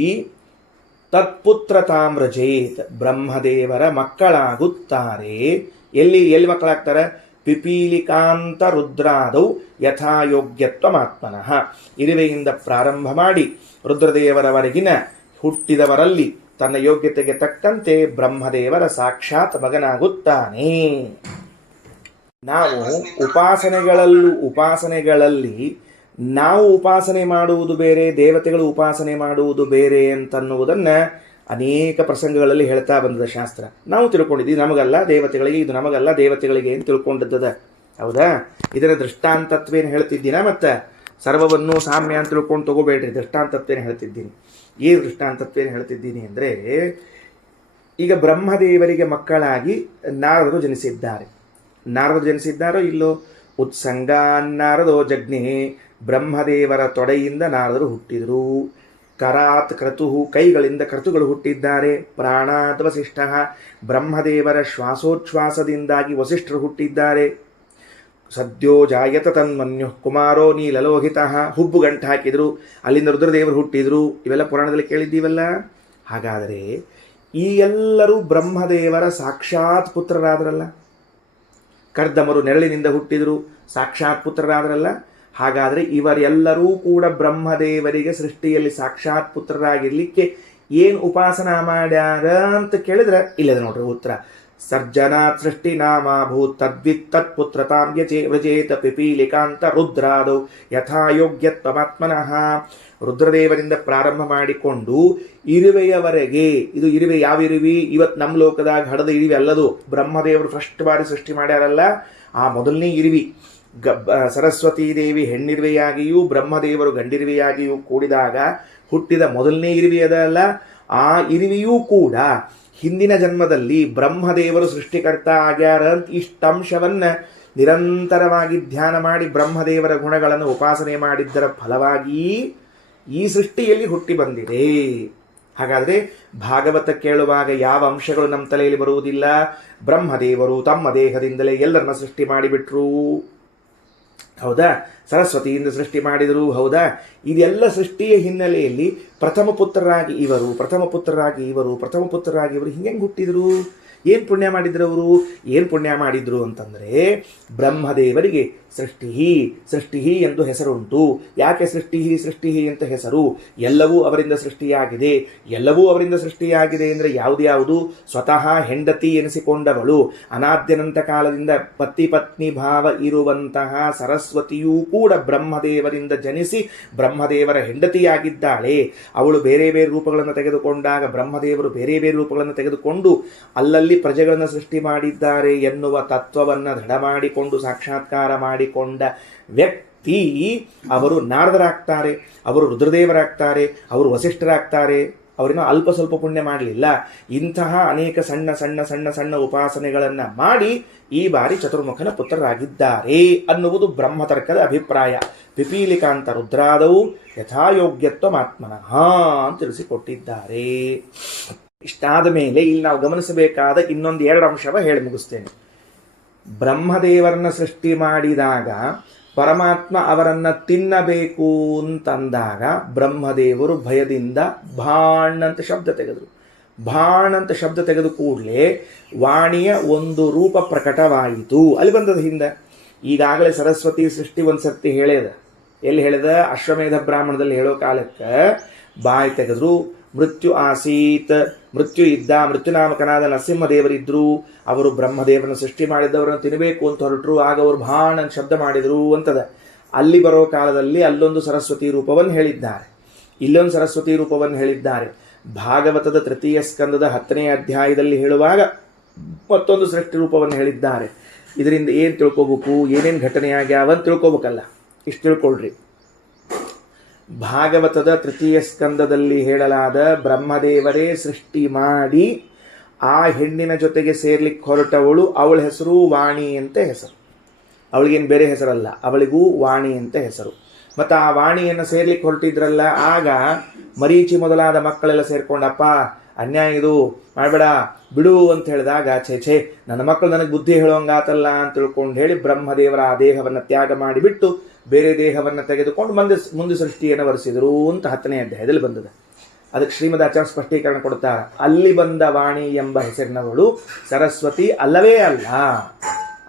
ತತ್ಪುತ್ರತಾಮ್ರಜೇತ್, ಬ್ರಹ್ಮದೇವರ ಮಕ್ಕಳಾಗುತ್ತಾರೆ. ಎಲ್ಲಿ ಮಕ್ಕಳಾಗ್ತಾರೆ? ಪಿಪೀಲಿಕಾಂತ ರುದ್ರಾದೌ ಯಥಾಯೋಗ್ಯತ್ವಮಾತ್ಮನಃ, ಇರುವೆಯಿಂದ ಪ್ರಾರಂಭ ಮಾಡಿ ರುದ್ರದೇವರವರೆಗಿನ ಹುಟ್ಟಿದವರಲ್ಲಿ ತನ್ನ ಯೋಗ್ಯತೆಗೆ ತಕ್ಕಂತೆ ಬ್ರಹ್ಮದೇವರ ಸಾಕ್ಷಾತ್ ಮಗನಾಗುತ್ತಾನೆ. ನಾವು ಉಪಾಸನೆಗಳಲ್ಲಿ ನಾವು ಉಪಾಸನೆ ಮಾಡುವುದು ಬೇರೆ, ದೇವತೆಗಳು ಉಪಾಸನೆ ಮಾಡುವುದು ಬೇರೆ ಅಂತನ್ನುವುದನ್ನು ಅನೇಕ ಪ್ರಸಂಗಗಳಲ್ಲಿ ಹೇಳ್ತಾ ಬಂದದ ಶಾಸ್ತ್ರ. ನಾವು ತಿಳ್ಕೊಂಡಿದ್ದೀವಿ ನಮಗಲ್ಲ ದೇವತೆಗಳಿಗೆ, ಇದು ನಮಗಲ್ಲ ದೇವತೆಗಳಿಗೆ ಅಂತ ತಿಳ್ಕೊಂಡಿದ್ದದ. ಹೌದಾ? ಇದರ ದೃಷ್ಟಾಂತತ್ವೇನು ಹೇಳ್ತಿದ್ದೀನ, ಮತ್ತು ಸರ್ವವನ್ನು ಸಾಮ್ಯ ಅಂತ ತಿಳ್ಕೊಂಡು ತಗೋಬೇಡ್ರಿ. ದೃಷ್ಟಾಂತತ್ವೇನು ಹೇಳ್ತಿದ್ದೀನಿ. ಏನು ದೃಷ್ಟಾಂತತ್ವೇನು ಹೇಳ್ತಿದ್ದೀನಿ ಅಂದರೆ, ಈಗ ಬ್ರಹ್ಮದೇವರಿಗೆ ಮಕ್ಕಳಾಗಿ ನಾರದರು ಜನಿಸಿದ್ದಾರೆ. ನಾರದರು ಜನಿಸಿದ್ದಾರೋ ಇಲ್ಲೋ? ಉತ್ಸಂಗ ನಾರದೋ ಜಗ್ನೇ, ಬ್ರಹ್ಮದೇವರ ತೊಡೆಯಿಂದ ನಾರದರು ಹುಟ್ಟಿದರು. ಕರಾತ್ ಕ್ರತು, ಕೈಗಳಿಂದ ಕ್ರತುಗಳು ಹುಟ್ಟಿದ್ದಾರೆ. ಪ್ರಾಣಾತ್ ವಸಿಷ್ಠ, ಬ್ರಹ್ಮದೇವರ ಶ್ವಾಸೋಚ್ಛ್ವಾಸದಿಂದಾಗಿ ವಸಿಷ್ಠರು ಹುಟ್ಟಿದ್ದಾರೆ. ಸದ್ಯೋ ಜಾಯತ ತನ್ಮನ್ಯು ಕುಮಾರೋ ನೀಲಲೋಹಿತ, ಹುಬ್ಬು ಗಂಟು ಹಾಕಿದರು, ಅಲ್ಲಿಂದ ರುದ್ರದೇವರು ಹುಟ್ಟಿದರು. ಇವೆಲ್ಲ ಪುರಾಣದಲ್ಲಿ ಕೇಳಿದ್ದೀವಲ್ಲ. ಹಾಗಾದರೆ ಈ ಎಲ್ಲರೂ ಬ್ರಹ್ಮದೇವರ ಸಾಕ್ಷಾತ್ ಪುತ್ರರಾದರಲ್ಲ. ಕರ್ದಮರು ನೆರಳಿನಿಂದ ಹುಟ್ಟಿದರು, ಸಾಕ್ಷಾತ್ ಪುತ್ರರಾದರಲ್ಲ. ಹಾಗಾದರೆ ಇವರೆಲ್ಲರೂ ಕೂಡ ಬ್ರಹ್ಮದೇವರಿಗೆ ಸೃಷ್ಟಿಯಲ್ಲಿ ಸಾಕ್ಷಾತ್ ಪುತ್ರರಾಗಿರ್ಲಿಕ್ಕೆ ಏನು ಉಪಾಸನಾ ಮಾಡ್ಯಾರ ಅಂತ ಕೇಳಿದ್ರೆ ಇಲ್ಲದ ನೋಡ್ರಿ ಉತ್ತರ. ಸರ್ಜನಾತ್ ಸೃಷ್ಟಿ ನಾಮಾಭೂತ್ ತದ್ವಿತ್ ತತ್ಪುತ್ರತಾಂ ವ್ರಜೇತ ಪಿಪೀಲಿಕಾಂತ ರುದ್ರಾದೌ ಯಥಾಯೋಗ್ಯತ್ವಮಾತ್ಮನಃ. ರುದ್ರದೇವರಿಂದ ಪ್ರಾರಂಭ ಮಾಡಿಕೊಂಡು ಇರುವೆಯವರೆಗೆ, ಇದು ಇರುವೆ ಯಾವ ಇರುವಿ? ಇವತ್ತು ನಮ್ಮ ಲೋಕದಾಗ ಹಡದ ಇರುವೆ ಅಲ್ಲದು. ಬ್ರಹ್ಮದೇವರು ಫಸ್ಟ್ ಬಾರಿ ಸೃಷ್ಟಿ ಮಾಡ್ಯಾರಲ್ಲ, ಆ ಮೊದಲನೇ ಇರುವಿ. ಸರಸ್ವತೀ ದೇವಿ ಹೆಣ್ಣಿರುವೆಯಾಗಿಯೂ ಬ್ರಹ್ಮದೇವರು ಗಂಡಿರುವೆಯಾಗಿಯೂ ಕೂಡಿದಾಗ ಹುಟ್ಟಿದ ಮೊದಲನೇ ಇರುವೆ ಅದಲ್ಲ. ಆ ಇರುವೆಯೂ ಕೂಡ ಹಿಂದಿನ ಜನ್ಮದಲ್ಲಿ ಬ್ರಹ್ಮದೇವರು ಸೃಷ್ಟಿಕರ್ತ ಆಗ್ಯಾರ ಅಂತ ಇಷ್ಟಂಶವನ್ನ ನಿರಂತರವಾಗಿ ಧ್ಯಾನ ಮಾಡಿ ಬ್ರಹ್ಮದೇವರ ಗುಣಗಳನ್ನು ಉಪಾಸನೆ ಮಾಡಿದ್ದರ ಫಲವಾಗಿ ಈ ಸೃಷ್ಟಿಯಲ್ಲಿ ಹುಟ್ಟಿ ಬಂದಿದೆ. ಹಾಗಾದರೆ ಭಾಗವತ ಕೇಳುವಾಗ ಯಾವ ಅಂಶಗಳು ನಮ್ಮ ತಲೆಯಲ್ಲಿ ಬರುವುದಿಲ್ಲ? ಬ್ರಹ್ಮದೇವರು ತಮ್ಮ ದೇಹದಿಂದಲೇ ಎಲ್ಲರನ್ನ ಸೃಷ್ಟಿ ಮಾಡಿಬಿಟ್ರು. ಹೌದಾ? ಸರಸ್ವತಿಯಿಂದ ಸೃಷ್ಟಿ ಮಾಡಿದರು. ಹೌದಾ? ಇದೆಲ್ಲ ಸೃಷ್ಟಿಯ ಹಿನ್ನೆಲೆಯಲ್ಲಿ ಪ್ರಥಮ ಪುತ್ರರಾಗಿ ಇವರು ಹಿಂಗೆ ಹುಟ್ಟಿದರು? ಏನು ಪುಣ್ಯ ಮಾಡಿದ್ರು ಅವರು? ಏನು ಪುಣ್ಯ ಮಾಡಿದ್ರು ಅಂತಂದರೆ, ಬ್ರಹ್ಮದೇವರಿಗೆ ಸೃಷ್ಟಿ ಎಂದು ಹೆಸರುಂಟು. ಯಾಕೆ ಸೃಷ್ಟಿ ಅಂತ ಹೆಸರು? ಎಲ್ಲವೂ ಅವರಿಂದ ಸೃಷ್ಟಿಯಾಗಿದೆ. ಅಂದರೆ ಯಾವುದು? ಸ್ವತಃ ಹೆಂಡತಿ ಎನಿಸಿಕೊಂಡವಳು, ಅನಾದ್ಯನಂತ ಕಾಲದಿಂದ ಪತಿ ಪತ್ನಿ ಭಾವ ಇರುವಂತಹ ಸರಸ್ವತಿಯೂ ಕೂಡ ಬ್ರಹ್ಮದೇವರಿಂದ ಜನಿಸಿ ಬ್ರಹ್ಮದೇವರ ಹೆಂಡತಿಯಾಗಿದ್ದಾಳೆ. ಅವಳು ಬೇರೆ ಬೇರೆ ರೂಪಗಳನ್ನು ತೆಗೆದುಕೊಂಡಾಗ ಬ್ರಹ್ಮದೇವರು ಬೇರೆ ಬೇರೆ ರೂಪಗಳನ್ನು ತೆಗೆದುಕೊಂಡು ಅಲ್ಲಲ್ಲಿ ಪ್ರಜೆಗಳನ್ನು ಸೃಷ್ಟಿ ಮಾಡಿದ್ದಾರೆ ಎನ್ನುವ ತತ್ವವನ್ನು ದೃಢ ಮಾಡಿಕೊಂಡು ಸಾಕ್ಷಾತ್ಕಾರ ಮಾಡಿಕೊಂಡ ವ್ಯಕ್ತಿ ಅವರು ನಾರದರಾಗ್ತಾರೆ, ಅವರು ರುದ್ರದೇವರಾಗ್ತಾರೆ, ಅವರು ವಸಿಷ್ಠರಾಗ್ತಾರೆ. ಅವರಿನ ಅಲ್ಪ ಸ್ವಲ್ಪ ಪುಣ್ಯ ಮಾಡಲಿಲ್ಲ. ಇಂತಹ ಅನೇಕ ಸಣ್ಣ ಉಪಾಸನೆಗಳನ್ನು ಮಾಡಿ ಈ ಬಾರಿ ಚತುರ್ಮುಖನ ಪುತ್ರರಾಗಿದ್ದಾರೆ ಅನ್ನುವುದು ಬ್ರಹ್ಮತರ್ಕದ ಅಭಿಪ್ರಾಯ. ಪಿಪೀಲಿಕಾಂತ ರುದ್ರಾದವು ಯಥಾಯೋಗ್ಯತ್ವಮಾತ್ಮನಃ ಅಂತ ತಿಳಿಸಿಕೊಟ್ಟಿದ್ದಾರೆ. ಇಷ್ಟಾದ ಮೇಲೆ ಇಲ್ಲಿ ನಾವು ಗಮನಿಸಬೇಕಾದ ಇನ್ನೊಂದು 2 ಅಂಶವ ಹೇಳಿ ಮುಗಿಸ್ತೇನೆ. ಬ್ರಹ್ಮದೇವರನ್ನ ಸೃಷ್ಟಿ ಮಾಡಿದಾಗ ಪರಮಾತ್ಮ ಅವರನ್ನ ತಿನ್ನಬೇಕು ಅಂತಂದಾಗ ಬ್ರಹ್ಮದೇವರು ಭಯದಿಂದ ಭಾಣ್ ಅಂತ ಶಬ್ದ ತೆಗೆದರು. ಭಾಣ್ ಅಂತ ಶಬ್ದ ತೆಗೆದು ಕೂಡಲೇ ವಾಣಿಯ ಒಂದು ರೂಪ ಪ್ರಕಟವಾಯಿತು. ಅಲ್ಲಿ ಬಂದದ ಹಿಂದೆ ಈಗಾಗಲೇ ಸರಸ್ವತಿ ಸೃಷ್ಟಿ ಒಂದು ಸರ್ತಿ ಹೇಳ್ಯದ. ಎಲ್ಲಿ ಹೇಳಿದ? ಅಶ್ವಮೇಧ ಬ್ರಾಹ್ಮಣದಲ್ಲಿ ಹೇಳೋ ಕಾಲಕ್ಕೆ ಬಾಯಿ ತೆಗೆದ್ರು. ಮೃತ್ಯು ಆಸೀತ್, ಮೃತ್ಯು ಇದ್ದ, ಮೃತ್ಯುನಾಮಕನಾದ ನರಸಿಂಹದೇವರಿದ್ರು. ಅವರು ಬ್ರಹ್ಮದೇವರನ್ನು ಸೃಷ್ಟಿ ಮಾಡಿದವರನ್ನು ತಿನ್ನಬೇಕು ಅಂತ ಹೊರಟರು. ಆಗ ಅವರು ಭಾಣ ಅಂತ ಶಬ್ದ ಮಾಡಿದರು ಅಂತದ. ಅಲ್ಲಿ ಬರೋ ಕಾಲದಲ್ಲಿ ಅಲ್ಲೊಂದು ಸರಸ್ವತಿ ರೂಪವನ್ನು ಹೇಳಿದ್ದಾರೆ, ಇಲ್ಲೊಂದು ಸರಸ್ವತಿ ರೂಪವನ್ನು ಹೇಳಿದ್ದಾರೆ. ಭಾಗವತದ ತೃತೀಯ ಸ್ಕಂದದ 10ನೇ ಅಧ್ಯಾಯದಲ್ಲಿ ಹೇಳುವಾಗ ಮತ್ತೊಂದು ಸೃಷ್ಟಿ ರೂಪವನ್ನು ಹೇಳಿದ್ದಾರೆ. ಇದರಿಂದ ಏನು ತಿಳ್ಕೋಬೇಕು? ಏನೇನು ಘಟನೆಯಾಗ್ಯಾವ ಅಂತ ತಿಳ್ಕೋಬೇಕಲ್ಲ. ಇಷ್ಟು ತಿಳ್ಕೊಳ್ರಿ. ಭಾಗವತದ ತೃತೀಯ ಸ್ಕಂದದಲ್ಲಿ ಹೇಳಲಾದ ಬ್ರಹ್ಮದೇವರೇ ಸೃಷ್ಟಿ ಮಾಡಿ ಆ ಹೆಣ್ಣಿನ ಜೊತೆಗೆ ಸೇರ್ಲಿಕ್ಕೆ ಹೊರಟವಳು, ಅವಳ ಹೆಸರು ವಾಣಿ ಅಂತ ಹೆಸರು. ಅವಳಿಗೇನು ಬೇರೆ ಹೆಸರಲ್ಲ, ಅವಳಿಗೂ ವಾಣಿ ಅಂತ ಹೆಸರು. ಮತ್ತು ಆ ವಾಣಿಯನ್ನು ಸೇರ್ಲಿಕ್ಕೆ ಹೊರಟಿದ್ರಲ್ಲ, ಆಗ ಮರೀಚಿ ಮೊದಲಾದ ಮಕ್ಕಳೆಲ್ಲ ಸೇರ್ಕೊಂಡಪ್ಪ ಅನ್ಯಾಯ ಇದು ಮಾಡಬೇಡ ಬಿಡು ಅಂತ ಹೇಳಿದಾಗ ಛೇ ನನ್ನ ಮಕ್ಕಳು ನನಗೆ ಬುದ್ಧಿ ಹೇಳೋಂಗಾತಲ್ಲ ಅಂತ ತಿಳ್ಕೊಂಡು ಹೇಳಿ ಬ್ರಹ್ಮದೇವರ ಆ ದೇಹವನ್ನು ತ್ಯಾಗ ಮಾಡಿಬಿಟ್ಟು ಬೇರೆ ದೇಹವನ್ನು ತೆಗೆದುಕೊಂಡು ಮುಂದೆ ಸೃಷ್ಟಿಯನ್ನು ವರಿಸಿದರು ಅಂತ 10ನೇ ಅಧ್ಯಾಯದಲ್ಲಿ ಬಂದದ. ಅದಕ್ಕೆ ಶ್ರೀಮದ್ ಆಚಾರ್ಯ ಸ್ಪಷ್ಟೀಕರಣ ಕೊಡ್ತಾರೆ. ಅಲ್ಲಿ ಬಂದ ವಾಣಿ ಎಂಬ ಹೆಸರಿನವಳು ಸರಸ್ವತಿ ಅಲ್ಲವೇ ಅಲ್ಲ.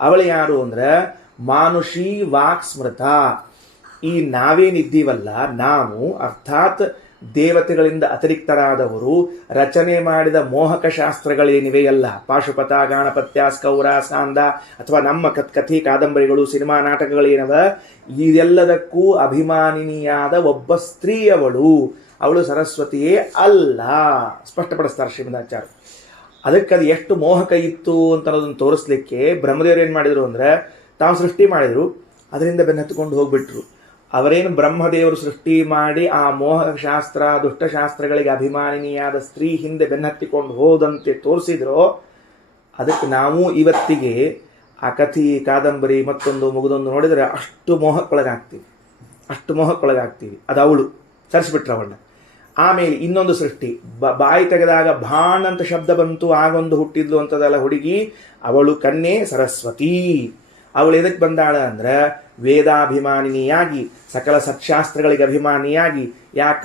ಅವಳು ಯಾರು ಅಂದ್ರೆ ಮಾನುಷಿ ವಾಕ್ ಸ್ಮೃತ. ಈ ನಾವೇನಿದ್ದೀವಲ್ಲ, ನಾವು ಅರ್ಥಾತ್ ದೇವತೆಗಳಿಂದ ಅತಿರಿಕ್ತರಾದವರು ರಚನೆ ಮಾಡಿದ ಮೋಹಕ ಶಾಸ್ತ್ರಗಳೇನಿವೆಯಲ್ಲ, ಪಾಶುಪತ, ಗಾಣಪತ್ಯ, ಸ್ಕೌರ, ಸಾಂದ ಅಥವಾ ನಮ್ಮ ಕಥಿ ಕಾದಂಬರಿಗಳು, ಸಿನಿಮಾ ನಾಟಕಗಳೇನವ, ಇದೆಲ್ಲದಕ್ಕೂ ಅಭಿಮಾನಿನಿಯಾದ ಒಬ್ಬ ಸ್ತ್ರೀಯವಳು. ಅವಳು ಸರಸ್ವತಿಯೇ ಅಲ್ಲ, ಸ್ಪಷ್ಟಪಡಿಸ್ತಾರೆ ಶ್ರೀಮದಾಚಾರ್ಯ. ಅದಕ್ಕೆ ಅದು ಎಷ್ಟು ಮೋಹಕ ಇತ್ತು ಅಂತ ಅನ್ನೋದನ್ನು ತೋರಿಸ್ಲಿಕ್ಕೆ ಬ್ರಹ್ಮದೇವರು ಏನು ಮಾಡಿದರು ಅಂದರೆ, ತಾವು ಸೃಷ್ಟಿ ಮಾಡಿದರು, ಅದರಿಂದ ಬೆನ್ನತ್ತಿಕೊಂಡು ಹೋಗ್ಬಿಟ್ರು. ಅವರೇನು ಬ್ರಹ್ಮದೇವರು ಸೃಷ್ಟಿ ಮಾಡಿ ಆ ಮೋಹಶಾಸ್ತ್ರ ದುಷ್ಟಶಾಸ್ತ್ರಗಳಿಗೆ ಅಭಿಮಾನಿನಿಯಾದ ಸ್ತ್ರೀ ಹಿಂದೆ ಬೆನ್ನತ್ತಿಕೊಂಡು ಹೋದಂತೆ ತೋರಿಸಿದ್ರೋ, ಅದಕ್ಕೆ ನಾವು ಇವತ್ತಿಗೆ ಆ ಕಥೆ ಕಾದಂಬರಿ ಮತ್ತೊಂದು ಮುಗಿದೊಂದು ನೋಡಿದರೆ ಅಷ್ಟು ಮೋಹಕ್ಕೊಳಗಾಗ್ತೀವಿ. ಅದು ಅವಳು ಸರಿಸಿಬಿಟ್ರೆ ಅವಳನ್ನ. ಆಮೇಲೆ ಇನ್ನೊಂದು ಸೃಷ್ಟಿ, ಬಾಯಿ ತೆಗೆದಾಗ ಭಾಣ್ ಅಂತ ಶಬ್ದ ಬಂತು, ಆಗೊಂದು ಹುಟ್ಟಿದ್ಲು ಅಂತದಲ್ಲ ಹುಡುಗಿ, ಅವಳು ಕನ್ಯೆ ಸರಸ್ವತಿ. ಅವಳು ಎದಕ್ಕೆ ಬಂದಾಳ ಅಂದ್ರೆ ವೇದಾಭಿಮಾನಿನಿಯಾಗಿ ಸಕಲ ಸತ್ಶಾಸ್ತ್ರಗಳಿಗೆ ಅಭಿಮಾನಿಯಾಗಿ. ಯಾಕ?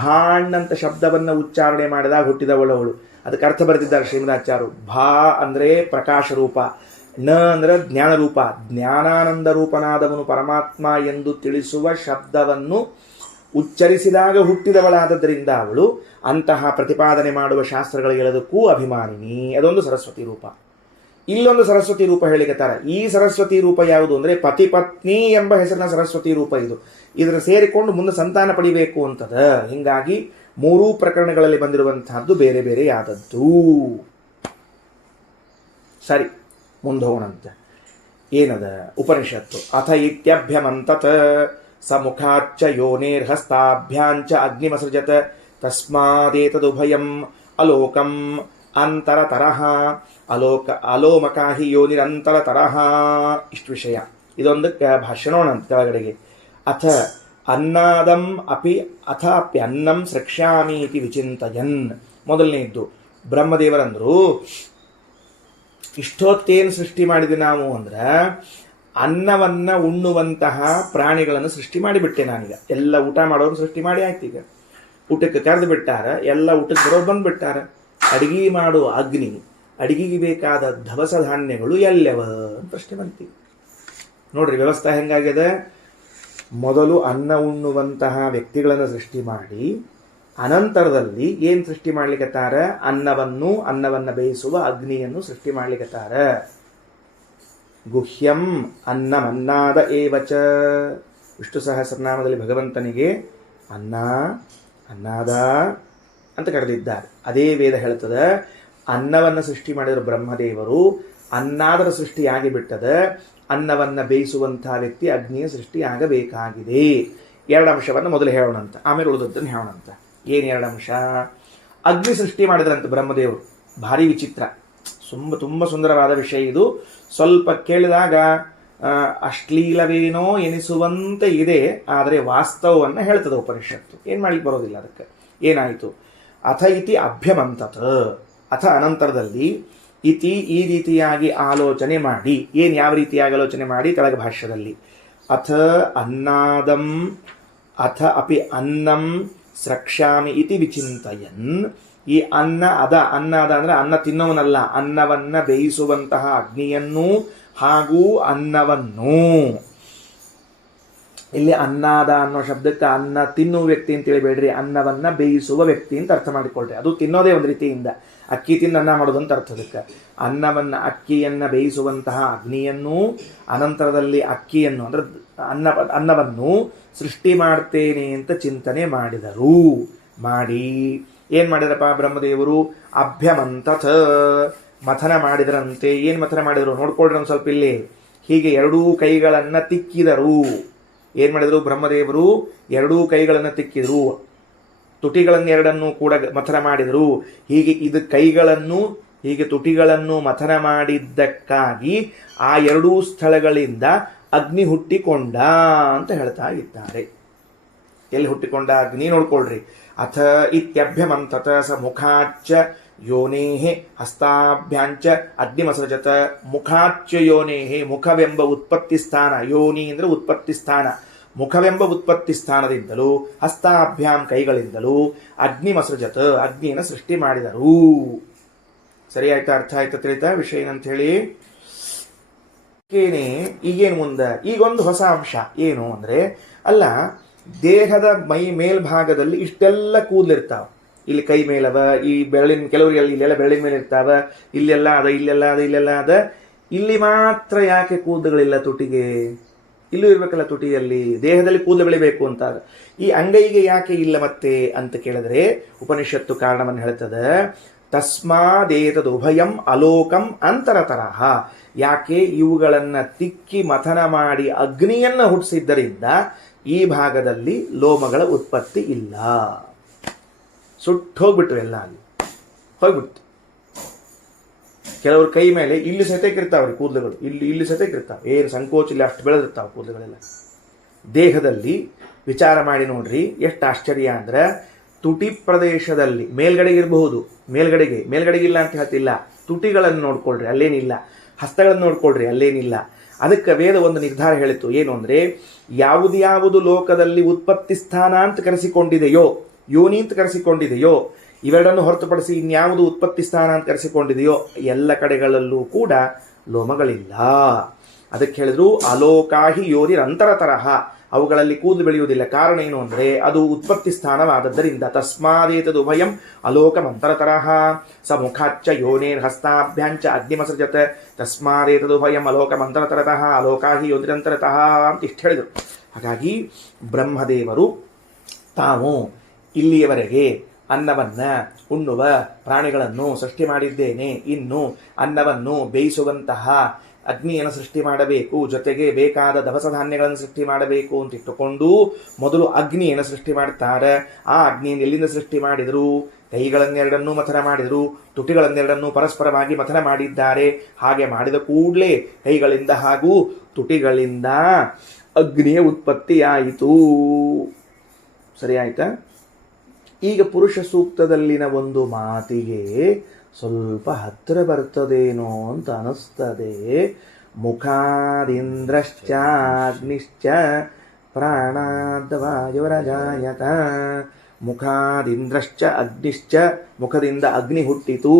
ಭಾಣ್ ಅಂತ ಶಬ್ದವನ್ನು ಉಚ್ಚಾರಣೆ ಮಾಡಿದಾಗ ಹುಟ್ಟಿದವಳು ಅವಳು. ಅದಕ್ಕೆ ಅರ್ಥ ಬರೆದಿದ್ದಾರೆ ಶ್ರೀಮದಾಚಾರ್ಯರು. ಭಾ ಅಂದರೆ ಪ್ರಕಾಶ ರೂಪ, ನ ಅಂದರೆ ಜ್ಞಾನ ರೂಪ, ಜ್ಞಾನಾನಂದ ರೂಪನಾದವನು ಪರಮಾತ್ಮ ಎಂದು ತಿಳಿಸುವ ಶಬ್ದವನ್ನು ಉಚ್ಚರಿಸಿದಾಗ ಹುಟ್ಟಿದವಳಾದದ್ದರಿಂದ ಅವಳು ಅಂತಹ ಪ್ರತಿಪಾದನೆ ಮಾಡುವ ಶಾಸ್ತ್ರಗಳಿಗೆಲ್ಲದಕ್ಕೂ ಅಭಿಮಾನಿನಿ. ಅದೊಂದು ಸರಸ್ವತಿ ರೂಪ. ಇಲ್ಲೊಂದು ಸರಸ್ವತಿ ರೂಪ ಹೇಳಿಕತ್ತಾರೆ. ಈ ಸರಸ್ವತಿ ರೂಪ ಯಾವುದು ಅಂದರೆ ಪತಿಪತ್ನಿ ಎಂಬ ಹೆಸರಿನ ಸರಸ್ವತಿ ರೂಪ ಇದು. ಇದರ ಸೇರಿಕೊಂಡು ಮುಂದೆ ಸಂತಾನ ಪಡಿಬೇಕು ಅಂತದ. ಹೀಗಾಗಿ ಮೂರೂ ಪ್ರಕರಣಗಳಲ್ಲಿ ಬಂದಿರುವಂತಹದ್ದು ಬೇರೆ ಬೇರೆಯಾದದ್ದು. ಸರಿ, ಮುಂದೆ ಹೋಗೋಣಂತೆ. ಏನದ ಉಪನಿಷತ್ತು. ಅಥ ಇತ್ಯಭ್ಯಮಂತತ ಸ ಮುಖಾಚ್ಚ ಯೋನೇರ್ಹಸ್ತಾಭ್ಯಾಂಚ ಅಗ್ನಿಮಸೃಜತ ತಸ್ಮಾದೇತದುಭಯಂ ಅಲೋಕಂ ಅಂತರತರಃ ಅಲೋಮಕಾಹಿ ಯೋನಿರಂತರತರಃ. ಇಷ್ಟು ವಿಷಯ. ಇದೊಂದಕ್ಕೆ ಭಾಷ್ಯ ನೋಡೋಣ ಕೆಳಗಡೆಗೆ. ಅಥ ಅನ್ನಾದಂ ಅಪಿ ಅಥ ಅಪ್ಯನ್ನಂ ಸ್ರಕ್ಷ್ಯಾಮಿ ಇತಿ ವಿಚಿಂತಯನ್. ಮೊದಲನೇದ್ದು ಬ್ರಹ್ಮದೇವರಂದ್ರು, ಇಷ್ಟೊತ್ತೇನು ಸೃಷ್ಟಿ ಮಾಡಿದ್ವಿ ನಾವು ಅಂದ್ರೆ ಅನ್ನವನ್ನು ಉಣ್ಣುವಂತಹ ಪ್ರಾಣಿಗಳನ್ನು ಸೃಷ್ಟಿ ಮಾಡಿಬಿಟ್ಟೆ ನಾನೀಗ. ಎಲ್ಲ ಊಟ ಮಾಡೋರು ಸೃಷ್ಟಿ ಮಾಡಿ ಆಯ್ತು. ಈಗ ಊಟಕ್ಕೆ ಕರೆದು ಬಿಟ್ಟಾರ, ಎಲ್ಲ ಊಟಕ್ಕೆ ಬರೋರು ಬಂದುಬಿಟ್ಟಾರ. ಅಡಿಗೆ ಮಾಡೋ ಅಗ್ನಿ, ಅಡಿಗೆಗೆ ಬೇಕಾದ ದವಸ ಧಾನ್ಯಗಳು ಎಲ್ಲವ ಪ್ರಶ್ನೆ ಬಂತೀವಿ. ನೋಡ್ರಿ ವ್ಯವಸ್ಥೆ ಹೆಂಗಾಗಿದೆ. ಮೊದಲು ಅನ್ನ ಉಣ್ಣುವಂತಹ ವ್ಯಕ್ತಿಗಳನ್ನು ಸೃಷ್ಟಿ ಮಾಡಿ, ಅನಂತರದಲ್ಲಿ ಏನು ಸೃಷ್ಟಿ ಮಾಡ್ಲಿಕ್ಕತ್ತಾರ? ಅನ್ನವನ್ನು ಬೇಯಿಸುವ ಅಗ್ನಿಯನ್ನು ಸೃಷ್ಟಿ ಮಾಡ್ಲಿಕ್ಕತ್ತಾರ. ಗುಹ್ಯಂ ಅನ್ನಮನ್ನಾದ ಏವಚ. ವಿಷ್ಣು ಸಹಸ್ರನಾಮದಲ್ಲಿ ಭಗವಂತನಿಗೆ ಅನ್ನಾದ ಅಂತ ಕರೆದಿದ್ದಾರೆ. ಅದೇ ವೇದ ಹೇಳ್ತದೆ, ಅನ್ನವನ್ನು ಸೃಷ್ಟಿ ಮಾಡಿದ ಬ್ರಹ್ಮದೇವರು, ಅನ್ನಾದರ ಸೃಷ್ಟಿಯಾಗಿ ಬಿಟ್ಟದ, ಅನ್ನವನ್ನು ಬೇಯಿಸುವಂತಹ ವ್ಯಕ್ತಿ ಅಗ್ನಿಯ ಸೃಷ್ಟಿ ಆಗಬೇಕಾಗಿದೆ. ಎರಡು ಅಂಶವನ್ನು ಮೊದಲು ಹೇಳೋಣಂತ, ಆಮೇಲೆ ಉಳಿದದ್ದನ್ನು ಹೇಳೋಣಂತ. ಏನು ಎರಡು ಅಂಶ? ಅಗ್ನಿ ಸೃಷ್ಟಿ ಮಾಡಿದ್ರಂತೆ ಬ್ರಹ್ಮದೇವರು. ಭಾರಿ ವಿಚಿತ್ರ, ತುಂಬ ಸುಂದರವಾದ ವಿಷಯ ಇದು. ಸ್ವಲ್ಪ ಕೇಳಿದಾಗ ಅಶ್ಲೀಲವೇನೋ ಎನಿಸುವಂತೆ ಇದೆ, ಆದರೆ ವಾಸ್ತವವನ್ನು ಹೇಳ್ತದೆ ಉಪನಿಷತ್ತು. ಏನು ಮಾಡ್ಲಿಕ್ಕೆ ಬರೋದಿಲ್ಲ. ಅದಕ್ಕೆ ಏನಾಯಿತು? ಅಥ ಇತಿ ಅಭ್ಯಮಂತತ. ಅಥ ಅನಂತರದಲ್ಲಿ ಇತಿ ಈ ರೀತಿಯಾಗಿ ಆಲೋಚನೆ ಮಾಡಿ. ಏನು ಯಾವ ರೀತಿಯಾಗಿ ಆಲೋಚನೆ ಮಾಡಿ? ಕೆಳಗ ಭಾಷ್ಯದಲ್ಲಿ ಅಥ ಅನ್ನಾದಂ ಅಥ ಅಪಿ ಅನ್ನಂ ಸ್ರಕ್ಷ್ಯಾಮಿ ಇತಿ ವಿಚಿಂತಯನ್. ಈ ಅನ್ನಾದ ಅಂದರೆ ಅನ್ನ ತಿನ್ನೋವನಲ್ಲ, ಅನ್ನವನ್ನು ಬೇಯಿಸುವಂತಹ ಅಗ್ನಿಯನ್ನು ಹಾಗೂ ಅನ್ನವನ್ನು. ಇಲ್ಲಿ ಅನ್ನಾದ ಅನ್ನೋ ಶಬ್ದಕ್ಕೆ ಅನ್ನ ತಿನ್ನುವ ವ್ಯಕ್ತಿ ಅಂತ ಹೇಳಿಬೇಡ್ರಿ, ಅನ್ನವನ್ನು ಬೇಯಿಸುವ ವ್ಯಕ್ತಿ ಅಂತ ಅರ್ಥ ಮಾಡಿಕೊಳ್ರಿ. ಅದು ತಿನ್ನೋದೇ ಒಂದು ರೀತಿಯಿಂದ, ಅಕ್ಕಿ ತಿಂದು ಅನ್ನ ಮಾಡೋದು ಅಂತ ಅರ್ಥ. ಅದಕ್ಕೆ ಅಕ್ಕಿಯನ್ನು ಬೇಯಿಸುವಂತಹ ಅಗ್ನಿಯನ್ನು, ಅನಂತರದಲ್ಲಿ ಅಕ್ಕಿಯನ್ನು ಅಂದರೆ ಅನ್ನವನ್ನು ಸೃಷ್ಟಿ ಮಾಡ್ತೇನೆ ಅಂತ ಚಿಂತನೆ ಮಾಡಿದರು. ಮಾಡಿ ಏನು ಮಾಡಿದ್ರಪ್ಪ ಬ್ರಹ್ಮದೇವರು? ಅಭ್ಯಮಂತಥ, ಮಥನ ಮಾಡಿದ್ರಂತೆ. ಏನು ಮಥನ ಮಾಡಿದರು ನೋಡ್ಕೊಳ್ರಿ ಒಂದು ಸ್ವಲ್ಪ ಇಲ್ಲಿ. ಹೀಗೆ ಎರಡೂ ಕೈಗಳನ್ನು ತಿಕ್ಕಿದರು. ಏನು ಮಾಡಿದರು ಬ್ರಹ್ಮದೇವರು? ಎರಡೂ ಕೈಗಳನ್ನು ತಿಕ್ಕಿದರು. ತುಟಿಗಳನ್ನು ಎರಡನ್ನೂ ಕೂಡ ಮಥನ ಮಾಡಿದರು. ಹೀಗೆ ಇದು ಕೈಗಳನ್ನು ಹೀಗೆ ತುಟಿಗಳನ್ನು ಮಥನ ಮಾಡಿದ್ದಕ್ಕಾಗಿ ಆ ಎರಡೂ ಸ್ಥಳಗಳಿಂದ ಅಗ್ನಿ ಹುಟ್ಟಿಕೊಂಡ ಅಂತ ಹೇಳ್ತಾ ಇದ್ದಾರೆ. ಎಲ್ಲಿ ಹುಟ್ಟಿಕೊಂಡ ಅಗ್ನಿ ನೋಡ್ಕೊಳ್ರಿ. ಅಥ ಇತ್ಯಭ್ಯಮಂತತ ಸ ಮುಖಾಚ್ಚ ಯೋನೇಹೆ ಹಸ್ತಾಭ್ಯಾಂಚ ಅಗ್ನಿಮಸೃಜತ. ಮುಖಾಚ್ಚ ಯೋನೇಹೆ, ಮುಖವೆಂಬ ಉತ್ಪತ್ತಿ ಸ್ಥಾನ. ಯೋನಿ ಅಂದರೆ ಉತ್ಪತ್ತಿ ಸ್ಥಾನ. ಮುಖವೆಂಬ ಉತ್ಪತ್ತಿ ಸ್ಥಾನದಿಂದಲೂ, ಹಸ್ತಾಭ್ಯಾಂ ಕೈಗಳಿಂದಲೂ, ಅಗ್ನಿಮಸೃಜತ ಅಗ್ನಿಯನ್ನು ಸೃಷ್ಟಿ ಮಾಡಿದರು. ಸರಿ ಆಯ್ತಾ? ಅರ್ಥ ಆಯ್ತಾ? ತಿಳಿತಾ ವಿಷಯ ಏನಂತ ಹೇಳಿ? ಈಗೇನು ಮುಂದೆ? ಈಗೊಂದು ಹೊಸ ಅಂಶ ಏನು ಅಂದರೆ, ಅಲ್ಲ ದೇಹದ ಮೇಲ್ಭಾಗದಲ್ಲಿ ಇಷ್ಟೆಲ್ಲ ಕೂದಲಿರ್ತಾವ. ಇಲ್ಲಿ ಕೈ ಮೇಲವ, ಈ ಬೆರಳಿನ ಕೆಲವರಿಗೆ ಇಲ್ಲೆಲ್ಲ ಬೆರಳಿನ ಮೇಲೆ ಇರ್ತಾವ, ಇಲ್ಲೆಲ್ಲ ಅದ, ಇಲ್ಲೆಲ್ಲ ಅದ, ಇಲ್ಲೆಲ್ಲ ಅದ. ಇಲ್ಲಿ ಮಾತ್ರ ಯಾಕೆ ಕೂದಲುಗಳಿಲ್ಲ ತುಟಿಗೆ? ಇಲ್ಲೂ ಇರಬೇಕಲ್ಲ ತುಟಿಯಲ್ಲಿ, ದೇಹದಲ್ಲಿ ಕೂದಲು ಬೆಳಿಬೇಕು ಅಂತ. ಈ ಅಂಗೈಗೆ ಯಾಕೆ ಇಲ್ಲ ಮತ್ತೆ ಅಂತ ಕೇಳಿದ್ರೆ ಉಪನಿಷತ್ತು ಕಾರಣವನ್ನು ಹೇಳ್ತದೆ. ತಸ್ಮಾದೇತದು ಉಭಯಂ ಅಲೋಕಂ ಅಂತರತರಹ. ಯಾಕೆ ಇವುಗಳನ್ನು ತಿಕ್ಕಿ ಮಥನ ಮಾಡಿ ಅಗ್ನಿಯನ್ನು ಹುಟ್ಟಿಸಿದ್ದರಿಂದ ಈ ಭಾಗದಲ್ಲಿ ಲೋಮಗಳ ಉತ್ಪತ್ತಿ ಇಲ್ಲ. ಸುಟ್ಟು ಹೋಗ್ಬಿಟ್ರು, ಎಲ್ಲ ಅಲ್ಲಿ ಹೋಗ್ಬಿಡ್ತು. ಕೆಲವ್ರ ಕೈ ಮೇಲೆ ಇಲ್ಲಿ ಸತೆಕಿರ್ತಾವ್ರಿ ಕೂದಲುಗಳು, ಇಲ್ಲಿ ಸತೆಕಿರ್ತಾವೆ, ಏನು ಸಂಕೋಚ ಇಲ್ಲ, ಅಷ್ಟು ಬೆಳೆದಿರ್ತಾವೆ ಕೂದಲುಗಳೆಲ್ಲ. ದೇಹದಲ್ಲಿ ವಿಚಾರ ಮಾಡಿ ನೋಡ್ರಿ ಎಷ್ಟು ಆಶ್ಚರ್ಯ ಅಂದ್ರೆ, ತುಟಿ ಪ್ರದೇಶದಲ್ಲಿ ಮೇಲ್ಗಡೆಗೆ ಇರಬಹುದು, ಮೇಲ್ಗಡೆಗೆ ಇಲ್ಲ ಅಂತ ಹೇಳ್ತಿಲ್ಲ, ತುಟಿಗಳನ್ನು ನೋಡ್ಕೊಳ್ರಿ ಅಲ್ಲೇನಿಲ್ಲ, ಹಸ್ತಗಳನ್ನು ನೋಡ್ಕೊಳ್ರಿ ಅಲ್ಲೇನಿಲ್ಲ. ಅದಕ್ಕೆ ವೇದ ಒಂದು ನಿರ್ಧಾರ ಹೇಳಿತ್ತು, ಏನು ಅಂದ್ರೆ ಯಾವುದು ಲೋಕದಲ್ಲಿ ಉತ್ಪತ್ತಿ ಸ್ಥಾನ ಅಂತ ಕರೆಸಿಕೊಂಡಿದೆಯೋ, ಯೋನಿ ಅಂತ ಕರೆಸಿಕೊಂಡಿದೆಯೋ, ಇವೆರಡನ್ನು ಹೊರತುಪಡಿಸಿ ಇನ್ಯಾವುದು ಉತ್ಪತ್ತಿ ಸ್ಥಾನ ಅಂತ ಕರೆಸಿಕೊಂಡಿದೆಯೋ ಎಲ್ಲ ಕಡೆಗಳಲ್ಲೂ ಕೂಡ ಲೋಮಗಳಿಲ್ಲ. ಅದಕ್ಕೆ ಹೇಳಿದ್ರು ಅಲೋಕಾಹಿ ಯೋನಿರಂತರ ತರಹ, ಅವುಗಳಲ್ಲಿ ಕೂದಲು ಬೆಳೆಯುವುದಿಲ್ಲ. ಕಾರಣ ಏನು ಅಂದರೆ ಅದು ಉತ್ಪತ್ತಿ ಸ್ಥಾನವಾದದ್ದರಿಂದ. ತಸ್ಮಾದೇತದು ಉಭಯಂ ಅಲೋಕಮಂತರ ತರಹ ಸ ಮುಖಾಚ್ಚ ಯೋನೇರ್ ಹಸ್ತಾಭ್ಯಾಂಚ ಅಗ್ನಿಮಸೃಜತ ತಸ್ಮಾದೇತದು ಉಭಯಂ ಅಲೋಕಮಂತರ ತರತಃ ಅಲೋಕಾಹಿ ಯೋನಿರಂತರತಃ ಅಂತ ಇಷ್ಟು ಹೇಳಿದರು. ಹಾಗಾಗಿ ಬ್ರಹ್ಮದೇವರು ತಾವು ಇಲ್ಲಿಯವರೆಗೆ ಅನ್ನವನ್ನು ಉಣ್ಣುವ ಪ್ರಾಣಿಗಳನ್ನು ಸೃಷ್ಟಿ ಮಾಡಿದ್ದೇನೆ, ಇನ್ನು ಅನ್ನವನ್ನು ಬೇಯಿಸುವಂತಹ ಅಗ್ನಿಯನ್ನು ಸೃಷ್ಟಿ ಮಾಡಬೇಕು, ಜೊತೆಗೆ ಬೇಕಾದ ದವಸ ಧಾನ್ಯಗಳನ್ನು ಸೃಷ್ಟಿ ಮಾಡಬೇಕು ಅಂತ ಇಟ್ಟುಕೊಂಡು ಮೊದಲು ಅಗ್ನಿಯನ್ನು ಸೃಷ್ಟಿ ಮಾಡ್ತಾರೆ. ಆ ಅಗ್ನಿಯನ್ನು ಎಲ್ಲಿಂದ ಸೃಷ್ಟಿ ಮಾಡಿದರು? ಕೈಗಳನ್ನೆರಡನ್ನೂ ಮಥನ ಮಾಡಿದರು, ತುಟಿಗಳನ್ನೆರಡನ್ನೂ ಪರಸ್ಪರವಾಗಿ ಮಥನ ಮಾಡಿದ್ದಾರೆ. ಹಾಗೆ ಮಾಡಿದ ಕೂಡಲೇ ಕೈಗಳಿಂದ ಹಾಗೂ ತುಟಿಗಳಿಂದ ಅಗ್ನಿಯ ಉತ್ಪತ್ತಿಯಾಯಿತು. ಸರಿ ಆಯ್ತಾ? ಈಗ ಪುರುಷ ಸೂಕ್ತದಲ್ಲಿನ ಒಂದು ಮಾತಿಗೆ ಸ್ವಲ್ಪ ಹತ್ತಿರ ಬರ್ತದೇನೋ ಅಂತ ಅನಿಸ್ತದೆ. ಮುಖಾದಿಂದ್ರಶ್ಚ ಅಗ್ನಿಶ್ಚ ಪ್ರಾಣಾದ್ವಾಯುರಜಾಯತ. ಮುಖಾದಿಂದ್ರಶ್ಚ ಅಗ್ನಿಶ್ಚ, ಮುಖದಿಂದ ಅಗ್ನಿ ಹುಟ್ಟಿತು.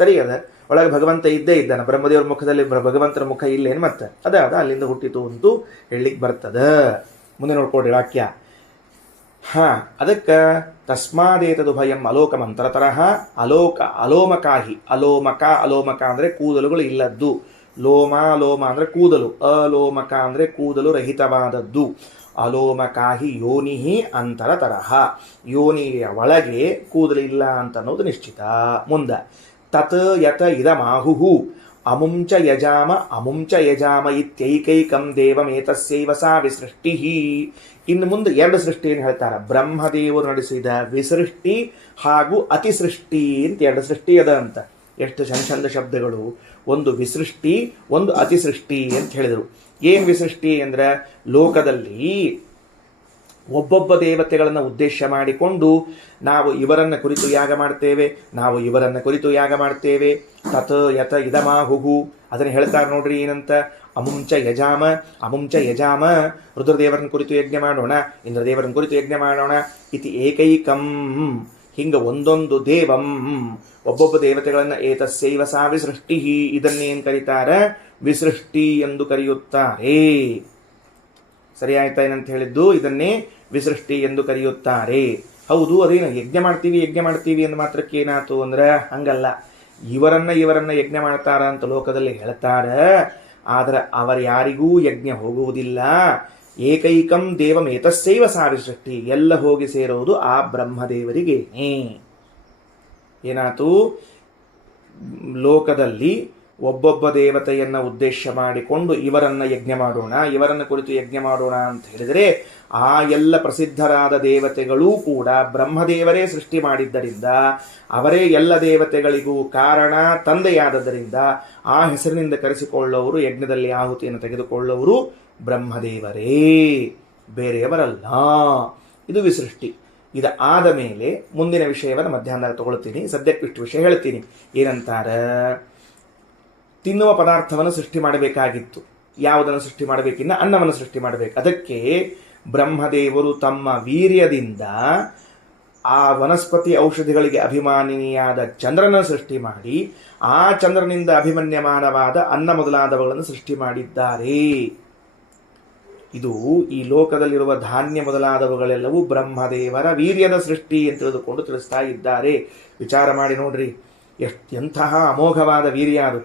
ಸರಿ ಅದ, ಒಳಗೆ ಭಗವಂತ ಇದ್ದೇ ಇದ್ದಾನೆ. ಬ್ರಹ್ಮದೇವರ ಮುಖದಲ್ಲಿ ಭಗವಂತನ ಮುಖ ಇಲ್ಲೇನು ಮತ್ತೆ ಅದ ಅಲ್ಲಿಂದ ಹುಟ್ಟಿತು ಅಂತೂ ಹೇಳಲಿಕ್ಕೆ ಬರ್ತದ. ಮುಂದೆ ನೋಡ್ಕೊಡ್ರಿ ವಾಕ್ಯ. ಅದಕ್ಕೆ ತಸ್ಮಾದೇತದು ಭಯಂ ಅಲೋಕಮಂತರತರಹ ಅಲೋಮಕಾಹಿ. ಅಲೋಮಕ ಅಂದರೆ ಕೂದಲುಗಳು ಇಲ್ಲದ್ದು. ಲೋಮ ಅಂದರೆ ಕೂದಲು, ಅಲೋಮಕ ಅಂದರೆ ಕೂದಲು ರಹಿತವಾದದ್ದು. ಅಲೋಮಕಾಹಿ ಯೋನಿಹಿ ಅಂತರತರಹ, ಯೋನಿಯ ಒಳಗೆ ಕೂದಲು ಇಲ್ಲ ಅಂತ ಅನ್ನೋದು ನಿಶ್ಚಿತ. ಮುಂದೆ ತತ್ ಯತ ಇದಮಾಹುಹು ಅಮುಂಚ ಯಜಾಮ ಇತ್ಯೈಕೈಕಂ ದೇವಮೇತಸ್ಯೈವ ಸಾ ವಿಸೃಷ್ಟಿ. ಇನ್ನು ಮುಂದೆ ಎರಡು ಸೃಷ್ಟಿಯನ್ನು ಹೇಳ್ತಾರೆ. ಬ್ರಹ್ಮದೇವರು ನಡೆಸಿದ ವಿಸೃಷ್ಟಿ ಹಾಗೂ ಅತಿಸೃಷ್ಟಿ ಅಂತ ಎರಡು ಸೃಷ್ಟಿ ಅದ ಅಂತ. ಎಷ್ಟು ಚಂದ ಶಬ್ದಗಳು. ಒಂದು ವಿಸೃಷ್ಟಿ, ಒಂದು ಅತಿಸೃಷ್ಟಿ ಅಂತ ಹೇಳಿದರು. ಏನು ವಿಸೃಷ್ಟಿ ಅಂದರೆ ಲೋಕದಲ್ಲಿ ಒಬ್ಬೊಬ್ಬ ದೇವತೆಗಳನ್ನು ಉದ್ದೇಶ ಮಾಡಿಕೊಂಡು ನಾವು ಇವರನ್ನು ಕುರಿತು ಯಾಗ ಮಾಡ್ತೇವೆ, ತತ್ ಯತ ಇದಮಾಹುಹು. ಅದನ್ನು ಹೇಳ್ತಾರೆ ನೋಡ್ರಿ ಏನಂತ. ಅಮುಂಚ ಯಜಾಮ, ರುದ್ರದೇವರನ್ನ ಕುರಿತು ಯಜ್ಞ ಮಾಡೋಣ, ಇಂದ್ರದೇವರನ್ನ ಕುರಿತು ಯಜ್ಞ ಮಾಡೋಣ. ಇತಿ ಏಕೈಕಂ, ಹಿಂಗ ಒಂದೊಂದು ದೇವಂ, ಒಬ್ಬೊಬ್ಬ ದೇವತೆಗಳನ್ನು ಏತಸ್ಯೈವ ಸಾ ವಿಸೃಷ್ಟಿ, ಇದನ್ನೇನು ಕರೀತಾರೆ? ವಿಸೃಷ್ಟಿ ಎಂದು ಕರೆಯುತ್ತಾರೆ. ಸರಿ ಆಯ್ತಾ ಏನಂತ ಹೇಳಿದ್ದು? ಇದನ್ನೇ ವಿಸೃಷ್ಟಿ ಎಂದು ಕರೆಯುತ್ತಾರೆ. ಹೌದು, ಅದೇನು ಯಜ್ಞ ಮಾಡ್ತೀವಿ ಎಂದು ಮಾತ್ರಕ್ಕೆ ಏನಾಯ್ತು ಅಂದ್ರೆ ಹಂಗಲ್ಲ. ಇವರನ್ನ ಯಜ್ಞ ಮಾಡ್ತಾರ ಅಂತ ಲೋಕದಲ್ಲಿ ಹೇಳ್ತಾರೆ. ಆದರೆ ಅವರು ಯಾರಿಗೂ ಯಜ್ಞ ಹೋಗುವುದಿಲ್ಲ. ಏಕೈಕಂ ದೇವಂ ಏತಸ್ಯೈವ ಸಾ ವಿಸೃಷ್ಟಿ, ಎಲ್ಲ ಹೋಗಿ ಸೇರೋದು ಆ ಬ್ರಹ್ಮದೇವರಿಗೇನೆ. ಏನಾಯ್ತು? ಲೋಕದಲ್ಲಿ ಒಬ್ಬೊಬ್ಬ ದೇವತೆಯನ್ನ ಉದ್ದೇಶ ಮಾಡಿಕೊಂಡು ಇವರನ್ನ ಯಜ್ಞ ಮಾಡೋಣ, ಇವರನ್ನ ಕುರಿತು ಯಜ್ಞ ಮಾಡೋಣ ಅಂತ ಹೇಳಿದರೆ ಆ ಎಲ್ಲ ಪ್ರಸಿದ್ಧರಾದ ದೇವತೆಗಳೂ ಕೂಡ ಬ್ರಹ್ಮದೇವರೇ ಸೃಷ್ಟಿ ಮಾಡಿದ್ದರಿಂದ, ಅವರೇ ಎಲ್ಲ ದೇವತೆಗಳಿಗೂ ಕಾರಣ ತಂದೆಯಾದದ್ದರಿಂದ ಆ ಹೆಸರಿನಿಂದ ಕರೆಸಿಕೊಳ್ಳುವವರು, ಯಜ್ಞದಲ್ಲಿ ಆಹುತಿಯನ್ನು ತೆಗೆದುಕೊಳ್ಳುವವರು ಬ್ರಹ್ಮದೇವರೇ, ಬೇರೆಯವರಲ್ಲ. ಇದು ವಿಸೃಷ್ಟಿ. ಇದು ಆದ ಮೇಲೆ ಮುಂದಿನ ವಿಷಯವನ್ನು ಮಧ್ಯಾಹ್ನದಾಗ ತಗೊಳ್ತೀನಿ. ಸದ್ಯಕ್ಕೆ ಇಷ್ಟು ವಿಷಯ ಹೇಳ್ತೀನಿ. ಏನಂತಾರೆ? ತಿನ್ನುವ ಪದಾರ್ಥವನ್ನು ಸೃಷ್ಟಿ ಮಾಡಬೇಕಾಗಿತ್ತು. ಯಾವುದನ್ನು ಸೃಷ್ಟಿ ಮಾಡಬೇಕಿನ್ನ? ಅನ್ನವನ್ನು ಸೃಷ್ಟಿ ಮಾಡಬೇಕು. ಅದಕ್ಕೆ ಬ್ರಹ್ಮದೇವರು ತಮ್ಮ ವೀರ್ಯದಿಂದ ಆ ವನಸ್ಪತಿ ಔಷಧಿಗಳಿಗೆ ಅಭಿಮಾನಿಯಾದ ಚಂದ್ರನ ಸೃಷ್ಟಿ ಮಾಡಿ ಆ ಚಂದ್ರನಿಂದ ಅಭಿಮನ್ಯಮಾನವಾದ ಅನ್ನ ಮೊದಲಾದವುಗಳನ್ನು ಸೃಷ್ಟಿ ಮಾಡಿದ್ದಾರೆ. ಇದು ಈ ಲೋಕದಲ್ಲಿರುವ ಧಾನ್ಯ ಮೊದಲಾದವುಗಳೆಲ್ಲವೂ ಬ್ರಹ್ಮದೇವರ ವೀರ್ಯದ ಸೃಷ್ಟಿ ಅಂತ ತಿಳಿದುಕೊಂಡು ತಿಳಿಸ್ತಾ ಇದ್ದಾರೆ. ವಿಚಾರ ಮಾಡಿ ನೋಡ್ರಿ, ಎಂತಹ ಅಮೋಘವಾದ ವೀರ್ಯ ಅದು.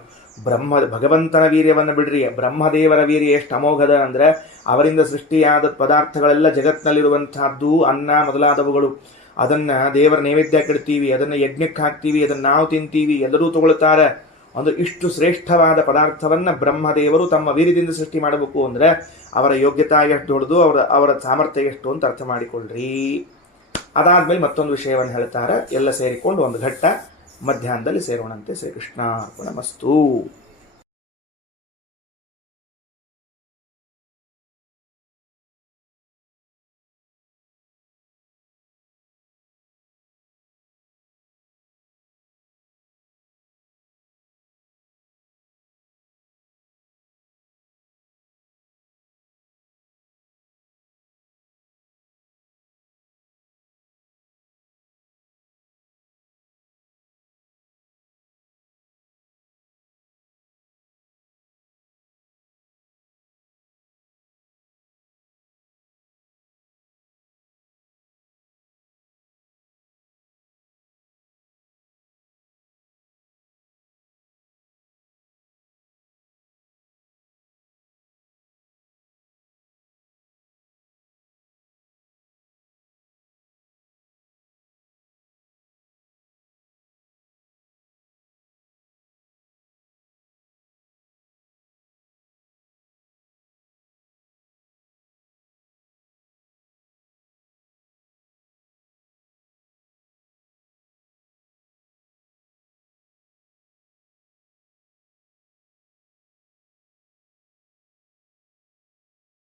ಭಗವಂತನ ವೀರ್ಯವನ್ನು ಬಿಡ್ರಿ, ಬ್ರಹ್ಮದೇವರ ವೀರ್ಯ ಎಷ್ಟು ಅಮೋಘದ ಅಂದರೆ ಅವರಿಂದ ಸೃಷ್ಟಿಯಾದ ಪದಾರ್ಥಗಳೆಲ್ಲ ಜಗತ್ತಿನಲ್ಲಿರುವಂತಹದ್ದು ಅನ್ನ ಮೊದಲಾದವುಗಳು. ಅದನ್ನು ದೇವರ ನೈವೇದ್ಯ ಕೆಡ್ತೀವಿ, ಅದನ್ನು ಯಜ್ಞಕ್ಕೆ ಹಾಕ್ತೀವಿ, ಅದನ್ನು ನಾವು ತಿಂತೀವಿ, ಎಲ್ಲರೂ ತಗೊಳ್ತಾರೆ. ಒಂದು ಇಷ್ಟು ಶ್ರೇಷ್ಠವಾದ ಪದಾರ್ಥವನ್ನು ಬ್ರಹ್ಮದೇವರು ತಮ್ಮ ವೀರ್ಯದಿಂದ ಸೃಷ್ಟಿ ಮಾಡಬೇಕು ಅಂದರೆ ಅವರ ಯೋಗ್ಯತಾ ಎಷ್ಟು ದೊಡ್ಡದು, ಅವರ ಸಾಮರ್ಥ್ಯ ಎಷ್ಟು ಅಂತ ಅರ್ಥ ಮಾಡಿಕೊಳ್ಳ್ರಿ. ಅದಾದ್ಮೇಲೆ ಮತ್ತೊಂದು ವಿಷಯವನ್ನು ಹೇಳ್ತಾರೆ. ಎಲ್ಲ ಸೇರಿಕೊಂಡು ಒಂದು ಘಟ್ಟ ಮಧ್ಯಾಹ್ನದಲ್ಲಿ ಸೇರೋಣಂತೆ. ಶ್ರೀಕೃಷ್ಣ ಅರ್ಪಣಮಸ್ತು.